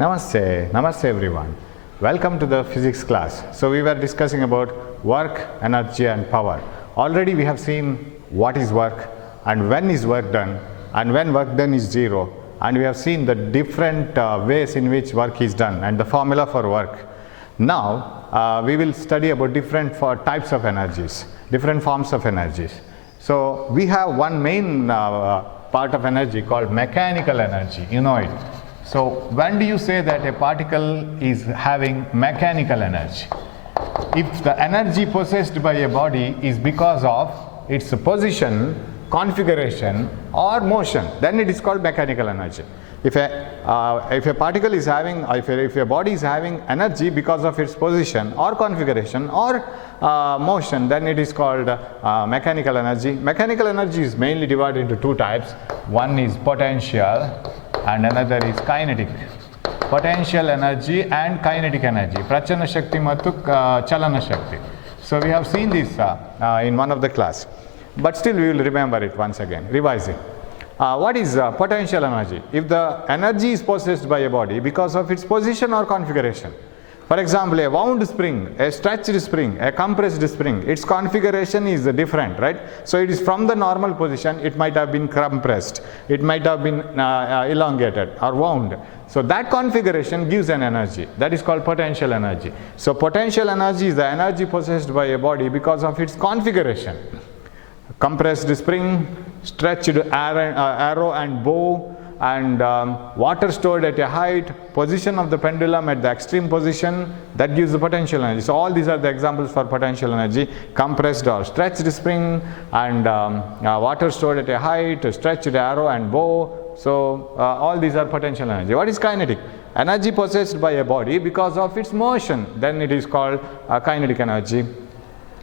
Namaste, Namaste everyone. Welcome to the physics class. So we were discussing about work, energy and power. Already we have seen what is work and when is work done and when work done is zero, and we have seen the different ways in which work is done and the formula for work. Now we will study about different types of energies, different forms of energies. So we have one main part of energy called mechanical energy, you know it. So when do you say that a particle is having mechanical energy? If the energy possessed by a body is because of its position, configuration or motion, then it is called mechanical energy. If a particle is having, if a body is having energy because of its position or configuration or motion, then it is called mechanical energy. Mechanical energy is mainly divided into two types. One is potential and another is kinetic. Potential energy and kinetic energy. Prachana Shakti mattu Chalana Shakti. So we have seen this in one of the class. But still we will remember it once again, revising. What is potential energy? If the energy is possessed by a body because of its position or configuration. For example, a wound spring, a stretched spring, a compressed spring, its configuration is different, right? So it is from the normal position, it might have been compressed, it might have been elongated or wound. So that configuration gives an energy. That is called potential energy. So potential energy is the energy possessed by a body because of its configuration. Compressed spring, stretched arrow and bow, and water stored at a height, position of the pendulum at the extreme position, that gives the potential energy. So all these are the examples for potential energy: compressed or stretched spring, and water stored at a height, stretched arrow and bow. So all these are potential energy. What is kinetic? Energy possessed by a body because of its motion, then it is called kinetic energy.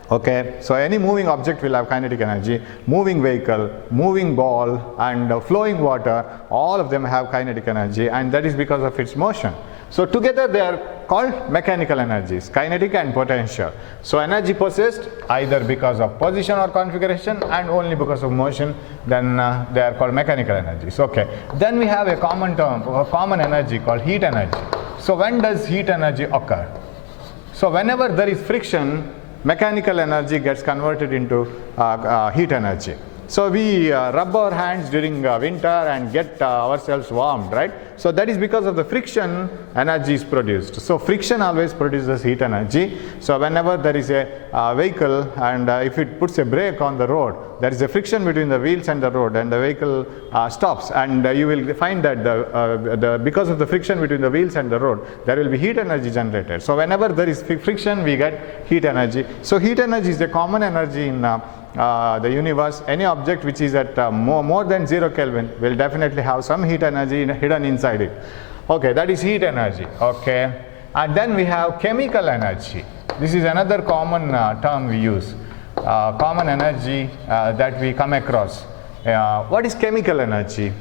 Okay, so any moving object will have kinetic energy. Moving vehicle, moving ball and flowing water, all of them have kinetic energy, and that is because of its motion. So together they are called mechanical energies, kinetic and potential. So energy possessed either because of position or configuration and only because of motion, then they are called mechanical energies. Okay, then we have a common term, a common energy called heat energy. So when does heat energy occur? So whenever there is friction, mechanical energy gets converted into heat energy. So we rub our hands during winter and get ourselves warmed, right? So that is because of the friction, energy is produced. So friction always produces heat energy. So whenever there is a vehicle and if it puts a brake on the road, there is a friction between the wheels and the road, and the vehicle stops, and you will find that because of the friction between the wheels and the road, there will be heat energy generated. So whenever there is friction, we get heat energy. So heat energy is a common energy in the universe. Any object which is at more than 0 Kelvin will definitely have some heat energy hidden inside it. Okay, that is heat energy. Okay, and then we have chemical energy. This is another common term we use. Common energy that we come across. What is chemical energy?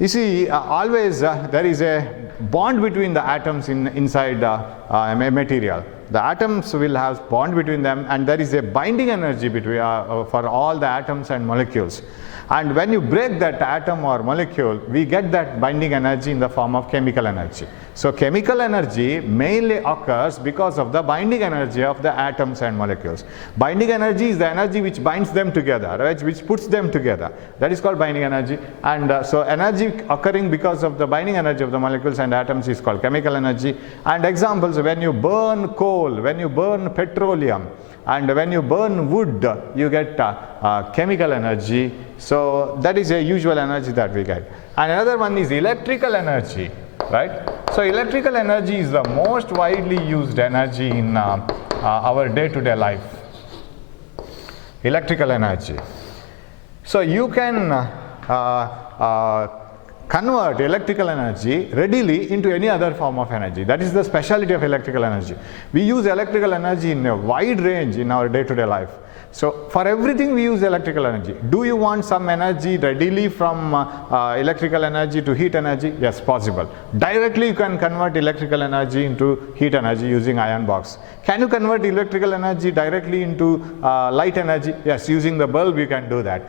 You see, always there is a bond between the atoms inside a material. The atoms will have bond between them, and there is a binding energy between for all the atoms and molecules. And when you break that atom or molecule, we get that binding energy in the form of chemical energy. So chemical energy mainly occurs because of the binding energy of the atoms and molecules. Binding energy is the energy which binds them together, right? Which puts them together. That is called binding energy. And so energy occurring because of the binding energy of the molecules and atoms is called chemical energy. And examples: when you burn coal, when you burn petroleum, and when you burn wood, you get chemical energy. So that is a usual energy that we get. And another one is electrical energy, right? So electrical energy is the most widely used energy in our day-to-day life. Electrical energy. So you can convert electrical energy readily into any other form of energy. That is the specialty of electrical energy. We use electrical energy in a wide range in our day-to-day life. So for everything we use electrical energy. Do you want some energy readily from electrical energy to heat energy? Yes, possible. Directly you can convert electrical energy into heat energy using iron box. Can you convert electrical energy directly into light energy? Yes, using the bulb you can do that.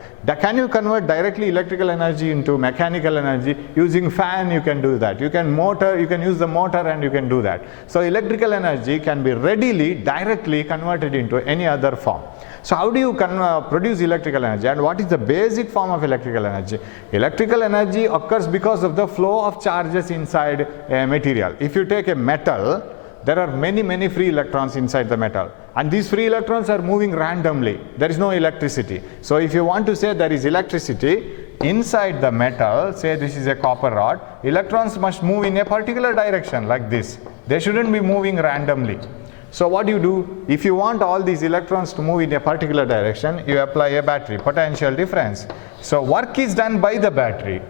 Can you convert directly electrical energy into mechanical energy? Using fan you can do that. You can use the motor and you can do that. So electrical energy can be readily, directly converted into any other form. So how do you produce electrical energy, and what is the basic form of electrical energy? Electrical energy occurs because of the flow of charges inside a material. If you take a metal, there are many free electrons inside the metal, and these free electrons are moving randomly. There is no electricity. So if you want to say there is electricity inside the metal, say this is a copper rod, electrons must move in a particular direction like this. They shouldn't be moving randomly. So what do? If you want all these electrons to move in a particular direction, you apply a battery, potential difference. So work is done by the battery.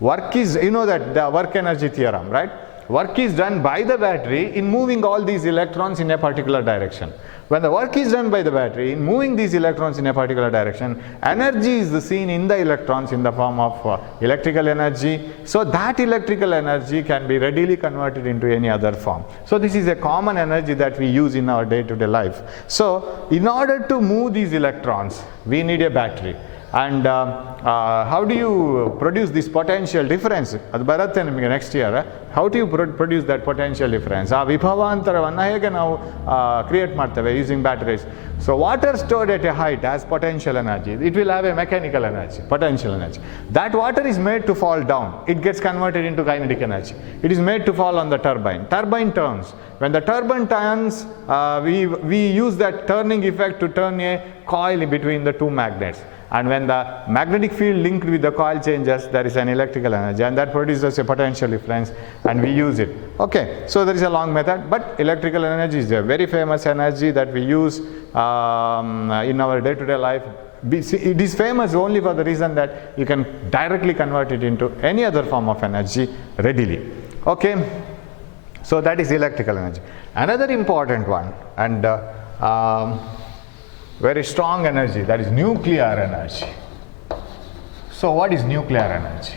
Work is, you know that the work energy theorem, right? Work is done by the battery in moving all these electrons in a particular direction. When the work is done by the battery in moving these electrons in a particular direction, energy is seen in the electrons in the form of electrical energy. So that electrical energy can be readily converted into any other form. So this is a common energy that we use in our day-to-day life. So in order to move these electrons, we need a battery. And how do you produce this potential difference? ಅದು ಬರುತ್ತೆ ನಿಮಗೆ next year. How do you produce that potential difference? ಆ ವಿಭವಾಂತರವನ್ನು ಹೇಗೆ ನಾವು create ಮಾಡ್ತೇವೆ using batteries? So water stored at a height has potential energy. It will have a mechanical energy, potential energy. That water is made to fall down. It gets converted into kinetic energy. It is made to fall on the turbine. Turbine turns. When the turbine turns, we use that turning effect to turn a coil between the two magnets. And when the magnetic field linked with the coil changes, there is an electrical energy, and that produces a potential difference, and we use it. Okay, so there is a long method, but electrical energy is a very famous energy that we use in our day-to-day life. It is famous only for the reason that you can directly convert it into any other form of energy readily. Okay, so that is electrical energy. Another important one, and very strong energy, that is nuclear energy. So what is nuclear energy?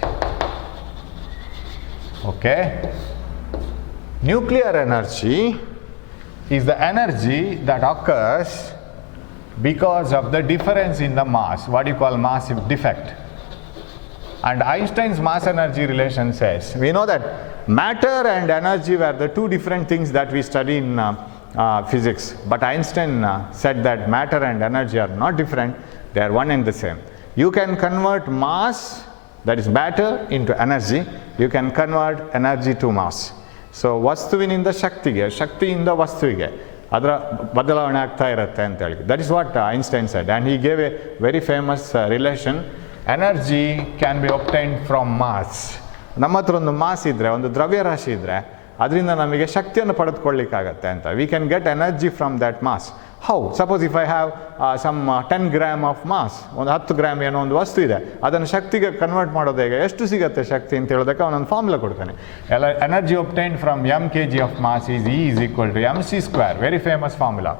Okay, nuclear energy is the energy that occurs because of the difference in the mass, what you call massive defect. And Einstein's mass energy relation says, we know that matter and energy were the two different things that we study in physics, but Einstein said that matter and energy are not different, they are one and the same. You can convert mass, that is matter, into energy. You can convert energy to mass. So ವಸ್ತುವಿನಿಂದ ಶಕ್ತಿಗೆ, ಶಕ್ತಿಯಿಂದ ವಸ್ತುವಿಗೆ ಅದರ ಬದಲಾವಣೆ ಆಗ್ತಾ ಇರುತ್ತೆ ಅಂತ ಹೇಳಿ. That is what Einstein said, and he gave a very famous relation. Energy can be obtained from mass. ನಮ್ಮ ಹತ್ರ ಒಂದು ಮಾಸ್ ಇದ್ರೆ, ಒಂದು ದ್ರವ್ಯರಾಶಿ ಇದ್ರೆ, ಅದರಿಂದ ನಮಗೆ ಶಕ್ತಿಯನ್ನು ಪಡೆದುಕೊಳ್ಳಿಕ್ಕಾಗತ್ತೆ ಅಂತ. We can get energy from that mass. How? Suppose if I have some 10 gram of mass, ಒಂದು 10 ಗ್ರಾಮ್ ಏನೋ ಒಂದು ವಸ್ತು ಇದೆ, ಅದನ್ನು ಶಕ್ತಿಗೆ ಕನ್ವರ್ಟ್ ಮಾಡೋದು ಹೇಗೆ, ಎಷ್ಟು ಸಿಗುತ್ತೆ ಶಕ್ತಿ ಅಂತ ಹೇಳೋದಕ್ಕೆ ಅವನೊಂದು ಫಾರ್ಮುಲಾ ಕೊಡ್ತಾನೆ. Energy obtained from m kg of mass is E is equal to mc square, very famous formula.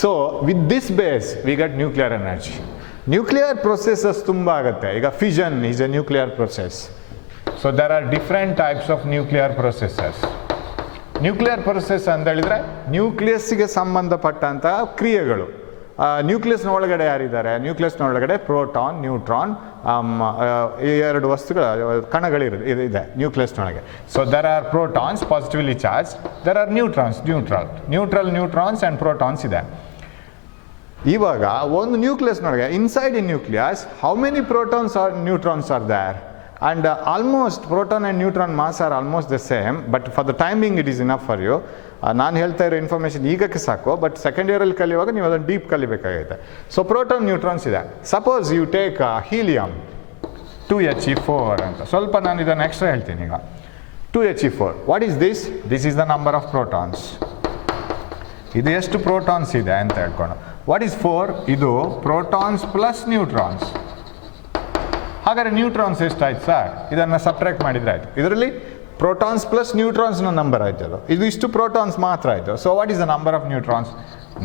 So with this base we get nuclear energy. Nuclear processes ತುಂಬ ಆಗುತ್ತೆ. ಈಗ fission is a nuclear process. So there are different types of nuclear processes. Nuclear process ಅಂತ ಹೇಳಿದ್ರೆ ನ್ಯೂಕ್ಲಿಯಸ್ಗೆ ಸಂಬಂಧಪಟ್ಟಂತಹ ಕ್ರಿಯೆಗಳು. ನ್ಯೂಕ್ಲಿಯಸ್ನ ಒಳಗಡೆ ಯಾರಿದ್ದಾರೆ? ನ್ಯೂಕ್ಲಿಯಸ್ನ ಒಳಗಡೆ ಪ್ರೋಟಾನ್, ನ್ಯೂಟ್ರಾನ್, ಈ ಎರಡು ಕಣಗಳಿದೆ ನ್ಯೂಕ್ಲಿಯಸ್ನೊಳಗೆ. So there are protons positively charge, there are neutrons neutrons and protons ಇದೆ. ಇವಾಗ ಒಂದು ನ್ಯೂಕ್ಲಿಯಸ್ನೊಳಗೆ, inside in nucleus, how many protons are neutrons are there? And almost proton and neutron mass are almost the same, but for the time being it is enough for you. ನಾನು ಹೇಳ್ತಾ ಇರೋ information ಈಗಕ್ಕೆ ಸಾಕು, but second ಇಯರಲ್ಲಿ ಕಲಿಯುವಾಗ ನೀವು ಅದನ್ನು deep ಕಲಿಬೇಕಾಗುತ್ತೆ. So proton neutrons ಇದೆ. Suppose you take helium 2He4 ಅಂತ, ಸ್ವಲ್ಪ ನಾನು ಇದನ್ನು ಎಕ್ಸ್ಟ್ರಾ ಹೇಳ್ತೀನಿ ಈಗ. 2He4, what is this? This is the number of protons. ಇದು ಎಷ್ಟು ಪ್ರೋಟಾನ್ಸ್ ಇದೆ ಅಂತ ಹೇಳ್ಕೊಂಡು. What is 4? ಇದು ಪ್ರೋಟಾನ್ಸ್ ಪ್ಲಸ್ ನ್ಯೂಟ್ರಾನ್ಸ್. ಹಾಗಾದರೆ ನ್ಯೂಟ್ರಾನ್ಸ್ ಎಷ್ಟಾಯ್ತು ಸರ್? ಇದನ್ನು ಸಬ್ಟ್ರಾಕ್ಟ್ ಮಾಡಿದರೆ ಆಯಿತು. ಇದರಲ್ಲಿ protons plus neutrons ನ ನಂಬರ್ ಆಯ್ತು ಅದು. ಇದು ಇಷ್ಟು protons ಮಾತ್ರ ಆಯ್ತು. So what is the number of neutrons?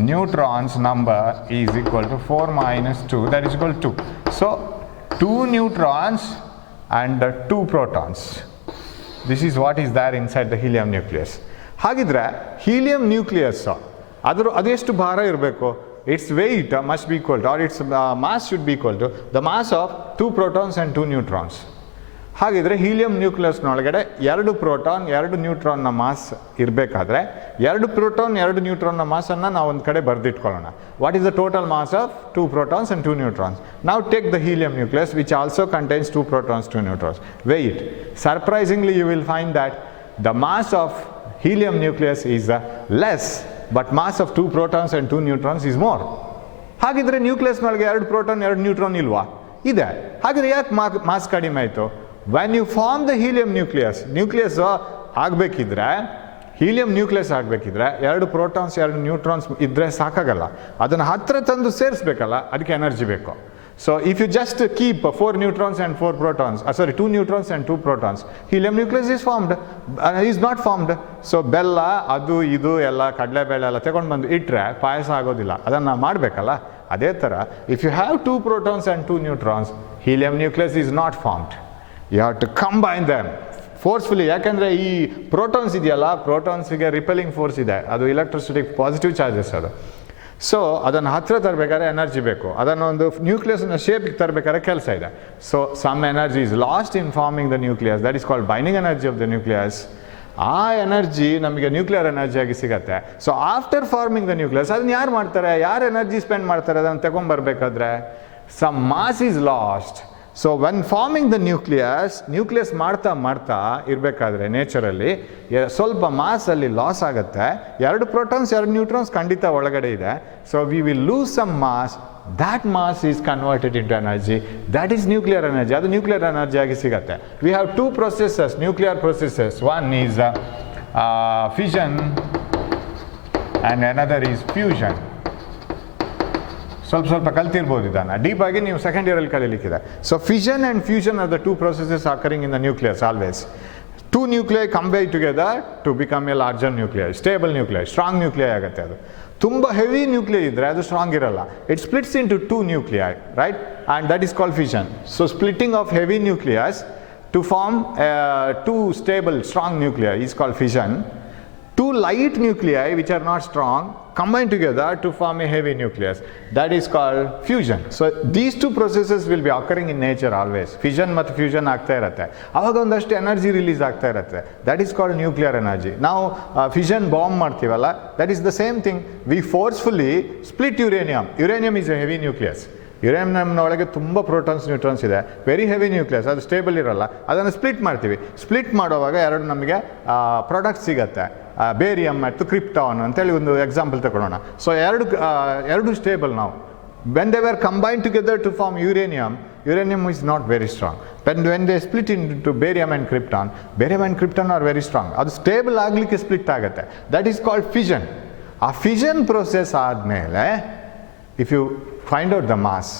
Neutrons number is equal to 4 minus 2, that is equal to 2. So 2 neutrons and 2 protons. This is what is there inside the helium nucleus. ಹಾಗಿದ್ರೆ helium nucleus ಅದು ಎಷ್ಟು ಭಾರ ಇರಬೇಕು? Its weight must be equal to, or its mass should be equal to the mass of 2 protons and 2 neutrons. ಹಾಗಿದ್ರೆ helium ನ್ಯೂಕ್ಲಿಯಸ್ನೊಳಗಡೆ 2 proton 2 ನ್ಯೂಟ್ರಾನ್ನ mass ಇರಬೇಕಾದ್ರೆ 2 proton 2 ನ್ಯೂಟ್ರಾನ್ನ ಮಾಸನ್ನು ನಾವು ಒಂದು ಕಡೆ ಬರೆದಿಟ್ಕೊಳ್ಳೋಣ. What is the total mass of 2 protons and 2 neutrons? Now take the helium nucleus which also contains 2 protons, 2 neutrons. Wait, surprisingly you will find that the mass of helium nucleus is less, but mass of 2 protons and 2 neutrons is more. ಹಾಗಿದ್ರೆ ನ್ಯೂಕ್ಲಿಯಸ್ನೊಳಗೆ 2 proton 2 neutron ಇಲ್ವಾ? ಇದೆ. ಹಾಗಿದ್ರೆ ಯಾಕೆ mass ಕಡಿಮೆ ಆಯಿತು? When you form the helium nucleus ಆಗಬೇಕಿದ್ರೆ helium nucleus ಆಗಬೇಕಿದ್ರೆ 2 protons 2 neutrons ಇದ್ದರೆ ಸಾಕಾಗಲ್ಲ, ಅದನ್ನು ಹತ್ತಿರ ತಂದು ಸೇರಿಸ್ಬೇಕಲ್ಲ, ಅದಕ್ಕೆ ಎನರ್ಜಿ ಬೇಕು. So if you just keep 4 neutrons and 4 protons, 2 neutrons and 2 protons, helium nucleus is not formed. So ಬೆಲ್ಲ ಅದು ಇದು ಎಲ್ಲ ಕಡಲೆಬೇಳೆ ಎಲ್ಲ ತಗೊಂಡು ಬಂದು ಇಟ್ಟರೆ ಪಾಯಸ ಆಗೋದಿಲ್ಲ, ಅದನ್ನು ಮಾಡಬೇಕಲ್ಲ. ಅದೇ ಥರ if you have 2 protons and 2 neutrons, helium nucleus is not formed. You have to combine them forcefully. ಯಾಕೆಂದರೆ ಈ ಪ್ರೋಟಾನ್ಸ್ ಇದೆಯಲ್ಲ, ಪ್ರೋಟಾನ್ಸಿಗೆ ರಿಪೆಲಿಂಗ್ ಫೋರ್ಸ್ ಇದೆ, ಅದು ಎಲೆಕ್ಟ್ರಿಸಿಟಿಕ್ ಪಾಸಿಟಿವ್ ಚಾರ್ಜಸ್ ಅದು. ಸೊ ಅದನ್ನು ಹತ್ತಿರ ತರಬೇಕಾದ್ರೆ ಎನರ್ಜಿ ಬೇಕು, ಅದನ್ನು ಒಂದು ನ್ಯೂಕ್ಲಿಯಸ್ನ ಶೇಪಿಗೆ ತರಬೇಕಾದ್ರೆ ಕೆಲಸ ಇದೆ. So some energy is lost in forming the nucleus, that is called binding energy of the nucleus. ಆ ಎನರ್ಜಿ ನಮಗೆ ನ್ಯೂಕ್ಲಿಯರ್ ಎನರ್ಜಿಯಾಗಿ ಸಿಗುತ್ತೆ. So after forming the nucleus ಅದನ್ನು ಯಾರು ಮಾಡ್ತಾರೆ, ಯಾರು ಎನರ್ಜಿ ಸ್ಪೆಂಡ್ ಮಾಡ್ತಾರೆ ಅದನ್ನು ತಗೊಂಡ್ಬರ್ಬೇಕಾದ್ರೆ some mass is lost. So when forming the nucleus ಮಾಡ್ತಾ ಇರಬೇಕಾದ್ರೆ ನೇಚರಲ್ಲಿ ಸ್ವಲ್ಪ ಮಾಸಲ್ಲಿ ಲಾಸ್ ಆಗುತ್ತೆ. 2 ಪ್ರೋಟಾನ್ಸ್ 2 ನ್ಯೂಟ್ರಾನ್ಸ್ ಖಂಡಿತ ಒಳಗಡೆ ಇದೆ. So we will lose some mass, that mass is converted into energy, that is nuclear energy. ಅದು ನ್ಯೂಕ್ಲಿಯರ್ ಎನರ್ಜಿ ಆಗಿ ಸಿಗುತ್ತೆ. We have 2 processes, nuclear processes. One is fission and another is fusion. ಸ್ವಲ್ಪ ಕಲ್ತಿರ್ಬೋದು ಇದನ್ನು, deep ಆಗಿ ನೀವು second ಇಯರಲ್ಲಿ ಕಲೀಲಿಕ್ಕಿದೆ. So fission and fusion are the 2 processes occurring in the nucleus always. 2 nuclei combine together to become a larger nuclei, stable nuclei, strong nuclei ಆಗುತ್ತೆ. ಅದು ತುಂಬ heavy nuclei ಇದ್ದರೆ ಅದು ಸ್ಟ್ರಾಂಗ್ ಇರಲ್ಲ. It splits into 2 nuclei, right, and that is called fission. So splitting of heavy nucleus to form 2 stable strong nuclei is called fission. 2 light nuclei which are not strong combine together to form a heavy nucleus, that is called fusion. So these 2 processes will be occurring in nature always. Fission ಮತ್ತು fusion ಆಗ್ತಾ ಇರುತ್ತೆ, ಆವಾಗ ಒಂದಷ್ಟು energy release ಆಗ್ತಾ ಇರುತ್ತೆ, that is called nuclear energy. ನಾವು fission bomb ಮಾಡ್ತೀವಲ್ಲ, that is the same thing. We forcefully split uranium. Uranium is a heavy nucleus. ಯುರೇನಿಯಂನೊಳಗೆ ತುಂಬ ಪ್ರೋಟಾನ್ಸ್ ನ್ಯೂಟ್ರಾನ್ಸ್ ಇದೆ, ವೆರಿ ಹೆವಿ ನ್ಯೂಕ್ಲಿಯಸ್, ಅದು ಸ್ಟೇಬಲ್ ಇರಲ್ಲ. ಅದನ್ನು ಸ್ಪ್ಲಿಟ್ ಮಾಡ್ತೀವಿ. ಸ್ಪ್ಲಿಟ್ ಮಾಡುವಾಗ 2 ನಮಗೆ ಪ್ರಾಡಕ್ಟ್ ಸಿಗುತ್ತೆ, ಬೇರಿಯಮ್ ಮತ್ತು ಕ್ರಿಪ್ಟಾನ್ ಅಂತೇಳಿ ಒಂದು ಎಕ್ಸಾಂಪಲ್ ತಗೊಳ್ಳೋಣ. ಸೊ ಎರಡು ಸ್ಟೇಬಲ್ ನಾವು. When they were combine together to form uranium is not very strong. When they split into barium and krypton are very strong. ಅದು ಸ್ಟೇಬಲ್ ಆಗಲಿಕ್ಕೆ ಸ್ಪ್ಲಿಟ್ ಆಗುತ್ತೆ, ದಟ್ ಈಸ್ ಕಾಲ್ಡ್ ಫಿಷನ್. ಆ fission process ಆದಮೇಲೆ if you find out the mass,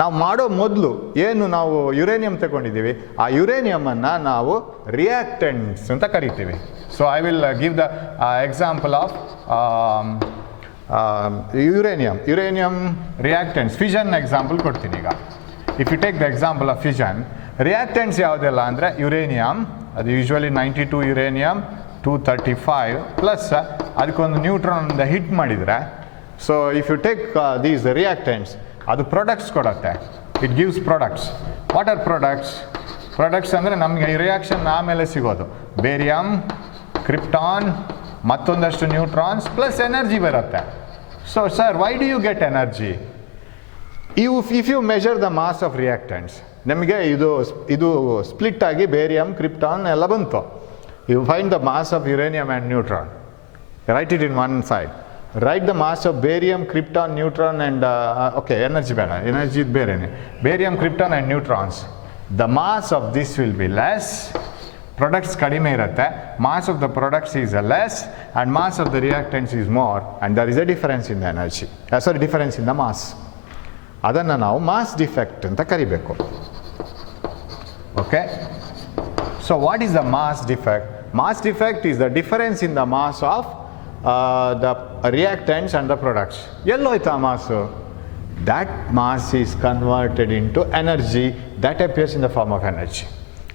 ನಾವು ಮಾಡೋ ಮೊದಲು ಏನು ನಾವು ಯುರೇನಿಯಂ ತಗೊಂಡಿದ್ದೀವಿ, ಆ ಯುರೇನಿಯಮನ್ನು ನಾವು ರಿಯಾಕ್ಟೆಂಟ್ಸ್ ಅಂತ ಕರಿತೀವಿ. So I will give the example of uranium reactants. Fission example ಕೊಡ್ತೀನಿ ಈಗ. If you take the example of fission, reactants ಯಾವುದೆಲ್ಲ ಅಂದರೆ ಯುರೇನಿಯಂ, ಅದು ಯೂಶ್ವಲಿ 92 ಯುರೇನಿಯಂ 235 ಪ್ಲಸ್ ಅದಕ್ಕೊಂದು ನ್ಯೂಟ್ರಾನ್ ಹಿಟ್ ಮಾಡಿದರೆ, so if you take these reactants, ಅದು products ಕೊಡುತ್ತೆ. It gives products. What are products ಅಂದರೆ ನಮಗೆ ಈ ರಿಯಾಕ್ಷನ್ ಆಮೇಲೆ ಸಿಗೋದು ಬೇರಿಯಮ್, ಕ್ರಿಪ್ಟಾನ್, ಮತ್ತೊಂದಷ್ಟು ನ್ಯೂಟ್ರಾನ್ಸ್ ಪ್ಲಸ್ ಎನರ್ಜಿ ಬರುತ್ತೆ. So sir, why do you get energy? If you measure the mass of reactants, ನಮಗೆ ಇದು ಸ್ಪ್ಲಿಟ್ ಆಗಿ ಬೇರಿಯಮ್, ಕ್ರಿಪ್ಟಾನ್ ಎಲ್ಲ ಬಂತು. You find the mass of uranium and neutron, right it in one side. Write the mass of barium, krypton, neutron and energy ಬೇಡ, energy ಬೇರೆನೆ. Barium, krypton and neutrons, the mass of this will be less. Products ಕಡಿಮೆ ಇರುತ್ತೆ, mass of the products is less and mass of the reactants is more, and there is a difference in the energy, difference in the mass. ಅದನ್ನು ನಾವು mass defect ಅಂತ ಕರಿಬೇಕು. Okay, So what is the mass defect? Mass defect is the difference in the mass of the reactants and the products. Yelloita mass. That mass is converted into energy that appears in the form of energy.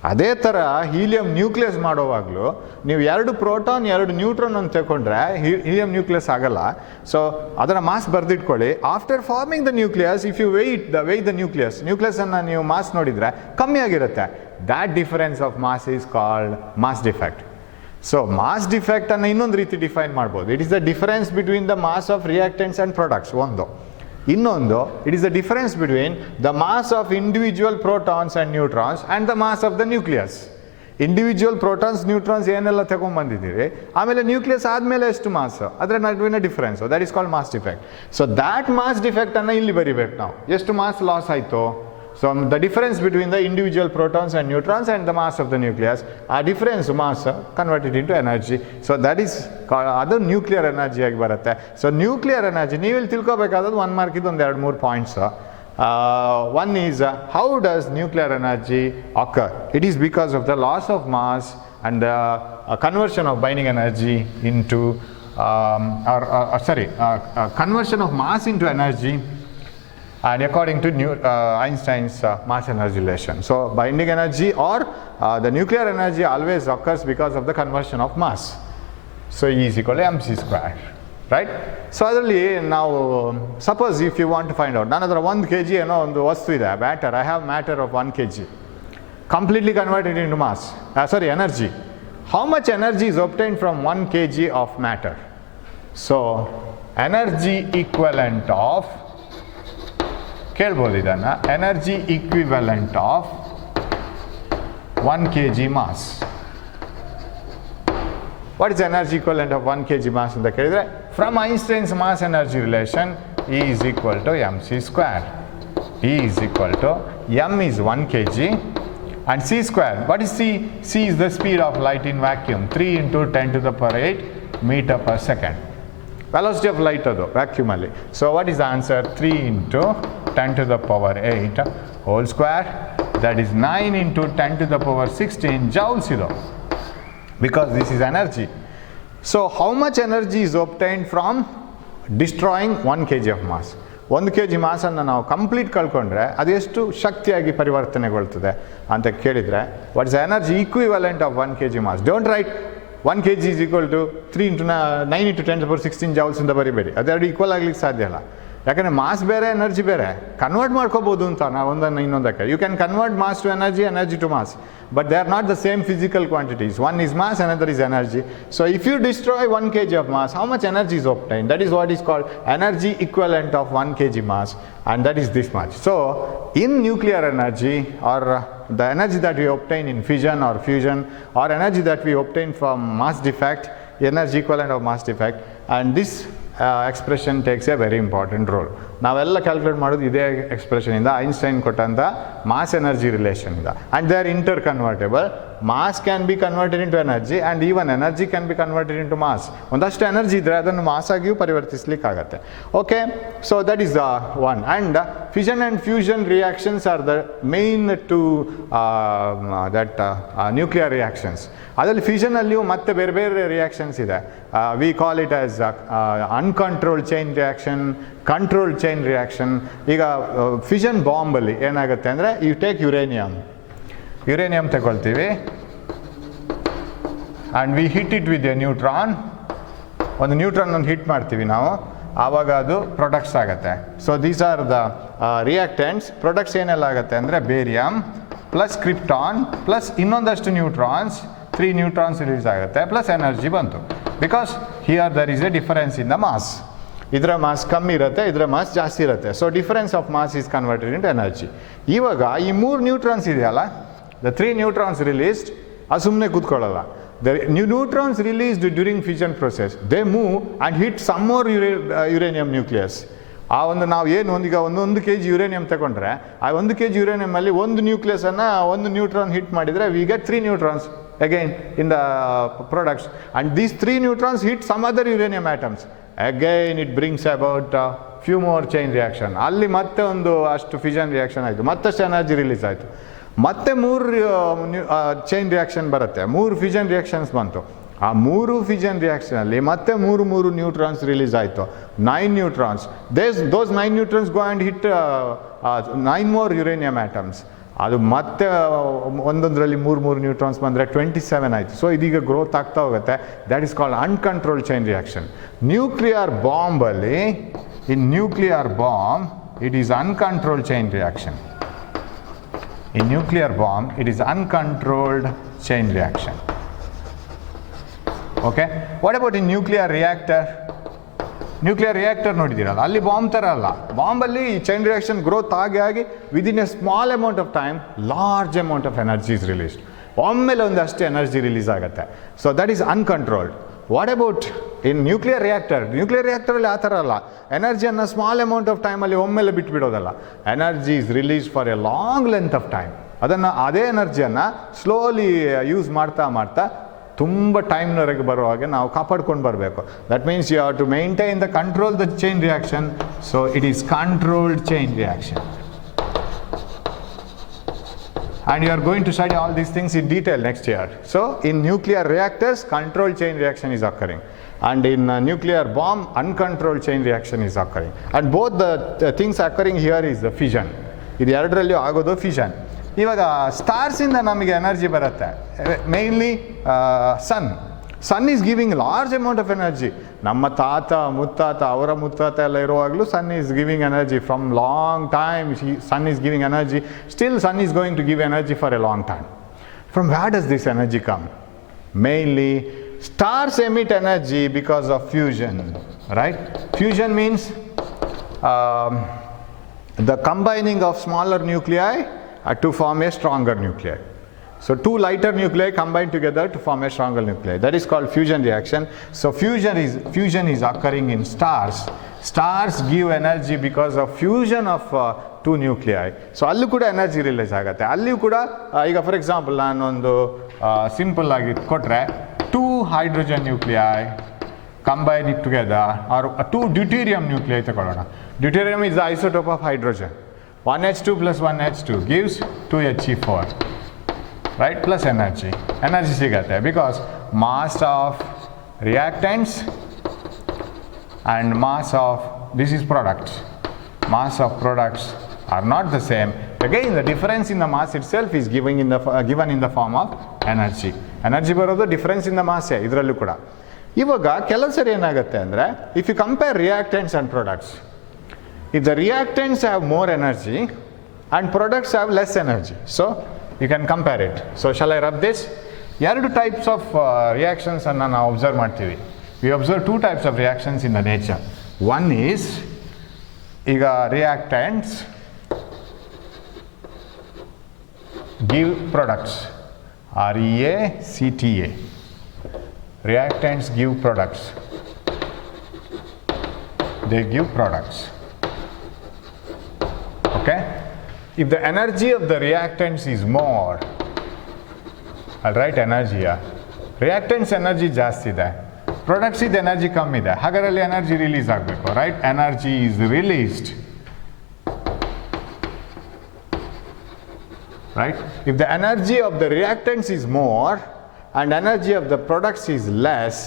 ಅದೇ ಥರ helium nucleus ಮಾಡೋವಾಗಲೂ ನೀವು 2 proton 2 neutron ಅಂತ ತಗೊಂಡ್ರೆ helium nucleus ಆಗಲ್ಲ. So ಅದರ mass ಬರೆದಿಟ್ಕೊಳ್ಳಿ. After forming the nucleus, if you weigh the ನ್ಯೂಕ್ಲಿಯಸನ್ನು ನೀವು ಮಾಸ್ ನೋಡಿದರೆ ಕಮ್ಮಿ ಆಗಿರುತ್ತೆ. That difference of mass is called mass defect. So mass ಡಿಫೆಕ್ಟನ್ನು ಇನ್ನೊಂದು ರೀತಿ ಡಿಫೈನ್ ಮಾಡ್ಬೋದು. It is the difference between the mass of reactants and products ಒಂದು. ಇನ್ನೊಂದು, it is the difference between the mass of individual protons and neutrons and the mass of the nucleus. Individual protons neutrons ಏನೆಲ್ಲ ತಗೊಂಡ್ಬಂದಿದ್ದೀರಿ, ಆಮೇಲೆ nucleus ಆದಮೇಲೆ ಎಷ್ಟು mass, ಅದರ ನಡುವಿನ difference, that is called mass defect. So that mass ಡಿಫೆಕ್ಟನ್ನು ಇಲ್ಲಿ ಬರಿಬೇಕು ನಾವು. ಎಷ್ಟು ಮಾಸ್ ಲಾಸ್ ಆಯಿತು. So the difference between the individual protons and neutrons and the mass of the nucleus, our difference mass converted into energy. So that is called other nuclear energy agi barutte. So nuclear energy ನೀವು ಇಲ್ಲಿ ತಿಳ್ಕೋಬೇಕಾದದ್ದು 1 mark ಇದು ಒಂದು 2-3 points. One is how does nuclear energy occur? It is because of the loss of mass and the conversion of binding energy into conversion of mass into energy, and according to Einstein's mass energy relation. So binding energy or the nuclear energy always occurs because of the conversion of mass. So E is equal to mc square, right? So ಅದರಲ್ಲಿ ನಾವು suppose if you want to find out, ನನ್ನ ಹತ್ರ 1 kg ಏನೋ ಒಂದು ವಸ್ತು ಇದೆ, matter, I have matter of 1 kg completely converted into mass, energy. How much energy is obtained from 1 kg of matter? So energy equivalent of, ಕೇಳ್ಬೋದು ಇದನ್ನು, energy equivalent of 1 kg mass. What is energy equivalent of 1 kg mass ಅಂತ ಕೇಳಿದರೆ, from Einstein's mass energy relation, E is equal to mc square. E is equal to m is 1 kg and c square. What is c? C is the speed of light in vacuum, 3 into 10 to the power 8 meter per second. Velocity of light ಅದು vacuum ಅಲ್ಲಿ. So what is the answer? 3 into 10 to the power 8 whole square, that is 9 into 10 to the power 16 joules ಇದು, because this is energy. So how much energy is obtained from destroying 1 kg of mass? 1 kg ಮಾಸನ್ನು ನಾವು complete ಕಳ್ಕೊಂಡ್ರೆ ಅದು ಎಷ್ಟು ಶಕ್ತಿಯಾಗಿ ಪರಿವರ್ತನೆಗೊಳ್ತದೆ ಅಂತ ಕೇಳಿದರೆ, what is energy equivalent of 1 kg mass? Don't write 1 kg is equal to 3 into 9 into 10 to the power 16 joules ಅಂತ ಬರಿಬೇಡಿ. ಅದೆರಡು ಈಕ್ವಲ್ ಆಗ್ಲಿಕ್ಕೆ ಸಾಧ್ಯ ಇಲ್ಲ. ಯಾಕಂದರೆ ಮಾಸ್ ಬೇರೆ ಎನರ್ಜಿ ಬೇರೆ, ಕನ್ವರ್ಟ್ ಮಾಡ್ಕೋಬೋದು ಅಂತ ನಾವು ಒಂದನ್ನು ಇನ್ನೊಂದಕ್ಕೆ. You can convert mass to energy, energy to mass, but they are not the same physical quantities. One is mass, another is energy. So if you destroy 1 kg of mass, how much energy is obtained? That is what is called energy equivalent of 1 kg mass, and that is this much. So in nuclear energy, or the energy that we obtain in fission or fusion, or energy that we obtain from mass defect, energy equivalent of mass defect, and this expression takes a very important role. ನಾವೆಲ್ಲ calculate ಮಾಡೋದು ಇದೇ ಎಕ್ಸ್ಪ್ರೆಷನಿಂದ, Einstein ಕೊಟ್ಟಂಥ mass energy ರಿಲೇಷನಿಂದ. And they are interconvertible. Mass can be converted into energy, and even energy can be converted into mass. ಒಂದಷ್ಟು energy ಇದ್ದರೆ ಅದನ್ನು mass ಆಗಿಯೂ ಪರಿವರ್ತಿಸ್ಲಿಕ್ಕಾಗತ್ತೆ. Okay, so that is the one. And fission and fusion reactions are the main two nuclear reactions. ಅದರಲ್ಲಿ ಫಿಷನಲ್ಲಿಯೂ ಮತ್ತೆ ಬೇರೆ ಬೇರೆ reactions ಇದೆ. We call it as uncontrolled chain reaction, controlled chain reaction. ಈಗ ಫಿಷನ್ ಬಾಂಬಲ್ಲಿ ಏನಾಗುತ್ತೆ ಅಂದರೆ, ಯು ಟೇಕ್ ಯುರೇನಿಯಂ ತಗೊಳ್ತೀವಿ and we hit it with a neutron. ಒಂದು ನ್ಯೂಟ್ರಾನ್ ಒಂದು ಹಿಟ್ ಮಾಡ್ತೀವಿ ನಾವು, ಆವಾಗ ಅದು ಪ್ರೊಡಕ್ಟ್ಸ್ ಆಗುತ್ತೆ. So these are the reactants. Products ಏನೆಲ್ಲ ಆಗುತ್ತೆ ಅಂದರೆ, ಬೇರಿಯಮ್ ಪ್ಲಸ್ ಕ್ರಿಪ್ಟಾನ್ ಪ್ಲಸ್ ಇನ್ನೊಂದಷ್ಟು ನ್ಯೂಟ್ರಾನ್ಸ್, 3 ನ್ಯೂಟ್ರಾನ್ಸ್ ರಿಲೀಸ್ ಆಗುತ್ತೆ, ಪ್ಲಸ್ ಎನರ್ಜಿ ಬಂತು. Because here there is a difference in the mass. ಇದರ ಮಾಸ್ ಕಮ್ಮಿ ಇರುತ್ತೆ, ಇದರ ಮಾಸ್ ಜಾಸ್ತಿ ಇರುತ್ತೆ. So difference of mass is converted into energy. ಇವಾಗ ಈ 3 ನ್ಯೂಟ್ರಾನ್ಸ್ ಇದೆಯಲ್ಲ, ದ 3 ನ್ಯೂಟ್ರಾನ್ಸ್ ರಿಲೀಸ್ಡ್, ಅದು ಸುಮ್ಮನೆ ಕೂತ್ಕೊಳ್ಳಲ್ಲ. The neutrons released during fission process, they move and hit some more uranium nucleus. ಆ ಒಂದು ನಾವು ಏನು ಈಗ 1 kg ಯುರೇನಿಯಂ ತಗೊಂಡ್ರೆ, ಆ 1 kg ಯುರೇನಿಯಮಲ್ಲಿ ಒಂದು ನ್ಯೂಕ್ಲಿಯಸನ್ನು ಒಂದು ನ್ಯೂಟ್ರಾನ್ ಹಿಟ್ ಮಾಡಿದರೆ we get 3 neutrons again in the products, and these 3 neutrons hit some other uranium atoms. Again it brings about few more chain reaction. ಅಲ್ಲಿ ಮತ್ತೆ ಒಂದು ಅಷ್ಟು ಫಿಷನ್ ರಿಯಾಕ್ಷನ್ ಆಯಿತು, ಮತ್ತಷ್ಟು ಎನರ್ಜಿ ರಿಲೀಸ್ ಆಯಿತು. ಮತ್ತೆ 3 ಚೈನ್ ರಿಯಾಕ್ಷನ್ ಬರುತ್ತೆ, 3 ಫ್ಯೂಷನ್ ರಿಯಾಕ್ಷನ್ಸ್ ಬಂತು. ಆ 3 ಫ್ಯೂಷನ್ ರಿಯಾಕ್ಷನಲ್ಲಿ ಮತ್ತೆ 3 ನ್ಯೂಟ್ರಾನ್ಸ್ ರಿಲೀಸ್ ಆಯಿತು, 9 neutrons. Those 9 neutrons go and hit 9 more uranium atoms. ಅದು ಮತ್ತೆ ಒಂದೊಂದರಲ್ಲಿ 3 ನ್ಯೂಟ್ರಾನ್ಸ್ ಬಂದರೆ 27 ಆಯಿತು. ಸೊ ಇದೀಗ ಗ್ರೋತ್ ಆಗ್ತಾ ಹೋಗುತ್ತೆ. That is called uncontrolled chain reaction. Nuclear ಬಾಂಬಲ್ಲಿ, in nuclear bomb it is uncontrolled chain reaction. In nuclear bomb, it is uncontrolled chain reaction. Okay? What about in nuclear reactor? Nuclear reactor ನೋಡಿದ್ದೀರಲ್ಲ, ಅಲ್ಲಿ bomb ಥರ ಅಲ್ಲ. ಬಾಂಬಲ್ಲಿ chain reaction growth ಆಗಿ within a small amount of time large amount of energy is released. ಒಮ್ಮೆಲೆ ಒಂದಷ್ಟು energy release ಆಗುತ್ತೆ. So that is uncontrolled. What about in nuclear reactor? Nuclear ರಿಯಾಕ್ಟರಲ್ಲಿ ಆ ಥರ ಅಲ್ಲ. ಎನರ್ಜಿಯನ್ನು ಸ್ಮಾಲ್ ಅಮೌಂಟ್ ಆಫ್ ಟೈಮಲ್ಲಿ ಒಮ್ಮೆಲೆ ಬಿಟ್ಬಿಡೋದಲ್ಲ. Energy is release for a long length of time. ಅದೇ ಎನರ್ಜಿಯನ್ನು ಸ್ಲೋಲಿ ಯೂಸ್ ಮಾಡ್ತಾ ತುಂಬ ಟೈಮ್ನವರೆಗೆ ಬರೋ ಹಾಗೆ ನಾವು ಕಾಪಾಡ್ಕೊಂಡು ಬರಬೇಕು. That means you have to maintain control the chain reaction. So it is controlled chain reaction. And you are going to study all these things in detail next year. So in nuclear reactors, controlled chain reaction is occurring. And in nuclear bomb, uncontrolled chain reaction is occurring. And both the things occurring here is the fission. ಇದು ಎರಡರಲ್ಲೂ ಆಗೋದು fission. ಇವಾಗ ಸ್ಟಾರ್ಸಿಂದ ನಮಗೆ energy ಬರುತ್ತೆ, mainly sun is giving large amount of energy. ನಮ್ಮ ತಾತ ಮುತ್ತಾತ ಅವರ ಮುತ್ತಾತ ಎಲ್ಲ ಇರುವಾಗಲೂ sun is giving energy from long time. Sun is giving energy. Still sun is going to give energy for a long time. From where does this energy come? Mainly stars emit energy because of fusion, right? Fusion means the combining of smaller nuclei to form a stronger nuclei. So two lighter nuclei combine together to form a stronger nuclei. That is called fusion reaction. So fusion is occurring in stars. Stars give energy because of fusion of two nuclei. So allu kuda energy release ಆಗುತ್ತೆ. ಅಲ್ಲಿಯೂ ಕೂಡ ಈಗ for example ನಾನೊಂದು simple ಆಗಿ ಕೊಟ್ಟರೆ, 2 hydrogen nuclei combine it together, or 2 deuterium nuclei ತಗೊಳ್ಳೋಣ. Deuterium is the isotope of hydrogen. 1H2 plus 1H2 gives 2He4, right? Plus energy ಸಿಗುತ್ತೆ because mass of reactants and mass of this is products. Mass of products are not the same. Again, the difference in the mass itself is given in the form of energy. Energy ಬರೋದು difference in the mass ಇದರಲ್ಲೂ ಕೂಡ. ಇವಾಗ ಕೆಲವು ಸರಿ ಏನಾಗುತ್ತೆ ಅಂದರೆ, if you compare reactants and products, if the reactants have more energy and products have less energy, so you can compare it. So shall I rub this? ಎರಡು types of reactions ಅನ್ನು ನಾವು observe ಮಾಡ್ತೀವಿ. We observe 2 types of reactions in the nature. One is ಈಗ reactants give products, REACTA. Reactants give products. They give products. Okay? If the energy of the reactants is more, I'll write energy here. Reactants energy ಜಾಸ್ತಿ ಇದೆ, products ಇದು energy ಕಮ್ಮಿ ಇದೆ, ಹಾಗಾರಲ್ಲಿ energy release ಆಗಬೇಕು, right? Energy is released, right? If the energy of the reactants is more and energy of the products is less,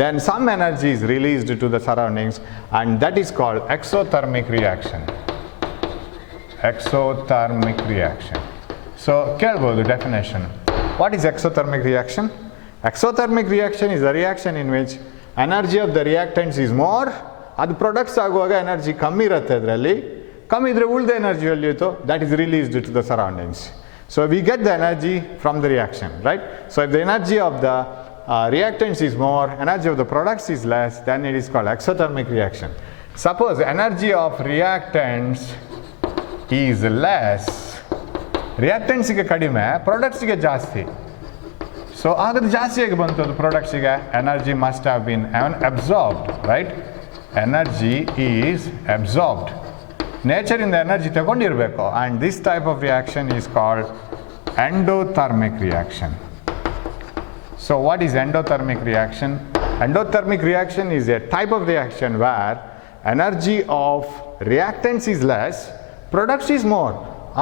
then some energy is released to the surroundings, and that is called exothermic reaction. Exothermic reaction. So ಕೇಳ್ಬೋದು definition. What is exothermic reaction? Exothermic reaction is a reaction in which energy of the reactants is more, ಅದು products ಆಗುವಾಗ energy ಕಮ್ಮಿ ಇರುತ್ತೆ, ಅದರಲ್ಲಿ ಕಮ್ಮಿ ಇದ್ರೆ ಉಳಿದ energy ಎಲ್ಲಿಯುತ್ತೋ that is released to the surroundings. So we get the energy from the reaction, right? So if the energy of the reactants is more, energy of the products is less, then it is called exothermic reaction. Suppose energy of reactants is less, reactants ಗೆ ಕಡಿಮೆ, products ಗೆ ಜಾಸ್ತಿ. So ಆಗದು ಜಾಸ್ತಿಯಾಗಿ ಬಂತು ಅದು products ಗೆ, energy must have been absorbed, right? Energy is absorbed. Nature in the energy ತಗೊಂಡಿರಬೇಕು, and this type of reaction is called endothermic reaction. So what is endothermic reaction? Endothermic reaction is a type of reaction where energy of reactants is less, products is more.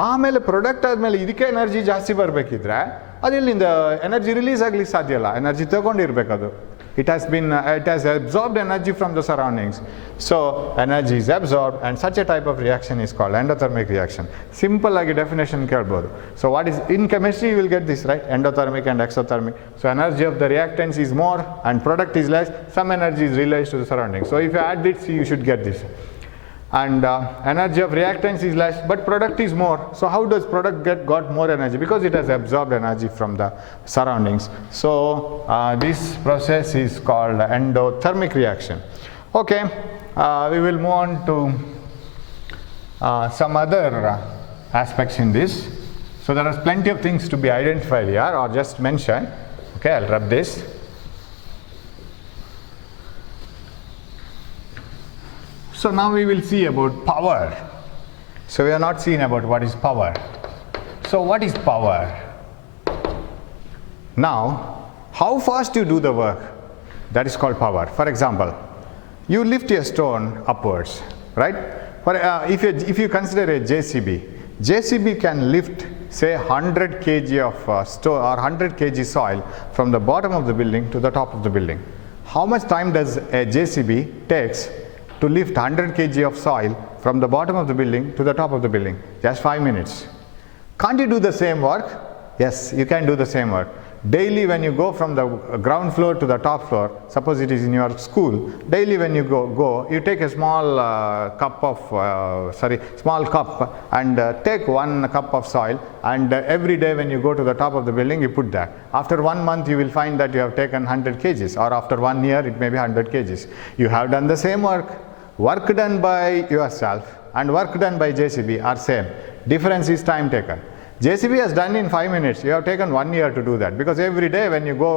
ಆಮೇಲೆ product ಆದಮೇಲೆ ಇದಕ್ಕೆ energy ಜಾಸ್ತಿ ಬರಬೇಕಿದ್ರೆ ಅದೆಲ್ಲಿಂದ energy release ಆಗಲಿಕ್ಕೆ ಸಾಧ್ಯ ಇಲ್ಲ, energy ತಗೊಂಡಿರ್ಬೇಕು ಅದು. It has absorbed energy from the surroundings. So energy is absorbed, and such a type of reaction is called endothermic reaction. Simple agi definition kelbodu. So what is in chemistry, you will get this, right? Endothermic and exothermic. So energy of the reactants is more and product is less. Some energy is released to the surroundings. So if you add this, you should get this. And energy of reactants is less, but product is more. So how does product got more energy? Because it has absorbed energy from the surroundings. So this process is called endothermic reaction. Okay, we will move on to some other aspects in this. So there are plenty of things to be identified here or just mentioned. Okay, I'll rub this. So now we will see about power. So we are not seeing about what is power. So what is power? Now, how fast you do the work, that is called power. For example, you lift a stone upwards, right? If you consider a JCB can lift say 100 kg of stone or 100 kg soil from the bottom of the building to the top of the building. How much time does a JCB takes to lift 100 kg of soil from the bottom of the building to the top of the building? Just 5 minutes. Can't you do the same work? Yes, you can do the same work. Daily when you go from the ground floor to the top floor, suppose it is in your school, daily when you go, you take a small small cup and take 1 cup of soil, and every day when you go to the top of the building, you put that. After 1 month, you will find that you have taken 100 kgs, or after 1 year, it may be 100 kgs. You have done the same work. Work done by yourself and work done by JCB are same. Difference is time taken. JCB has done in 5 minutes. You have taken 1 year to do that, because every day when you go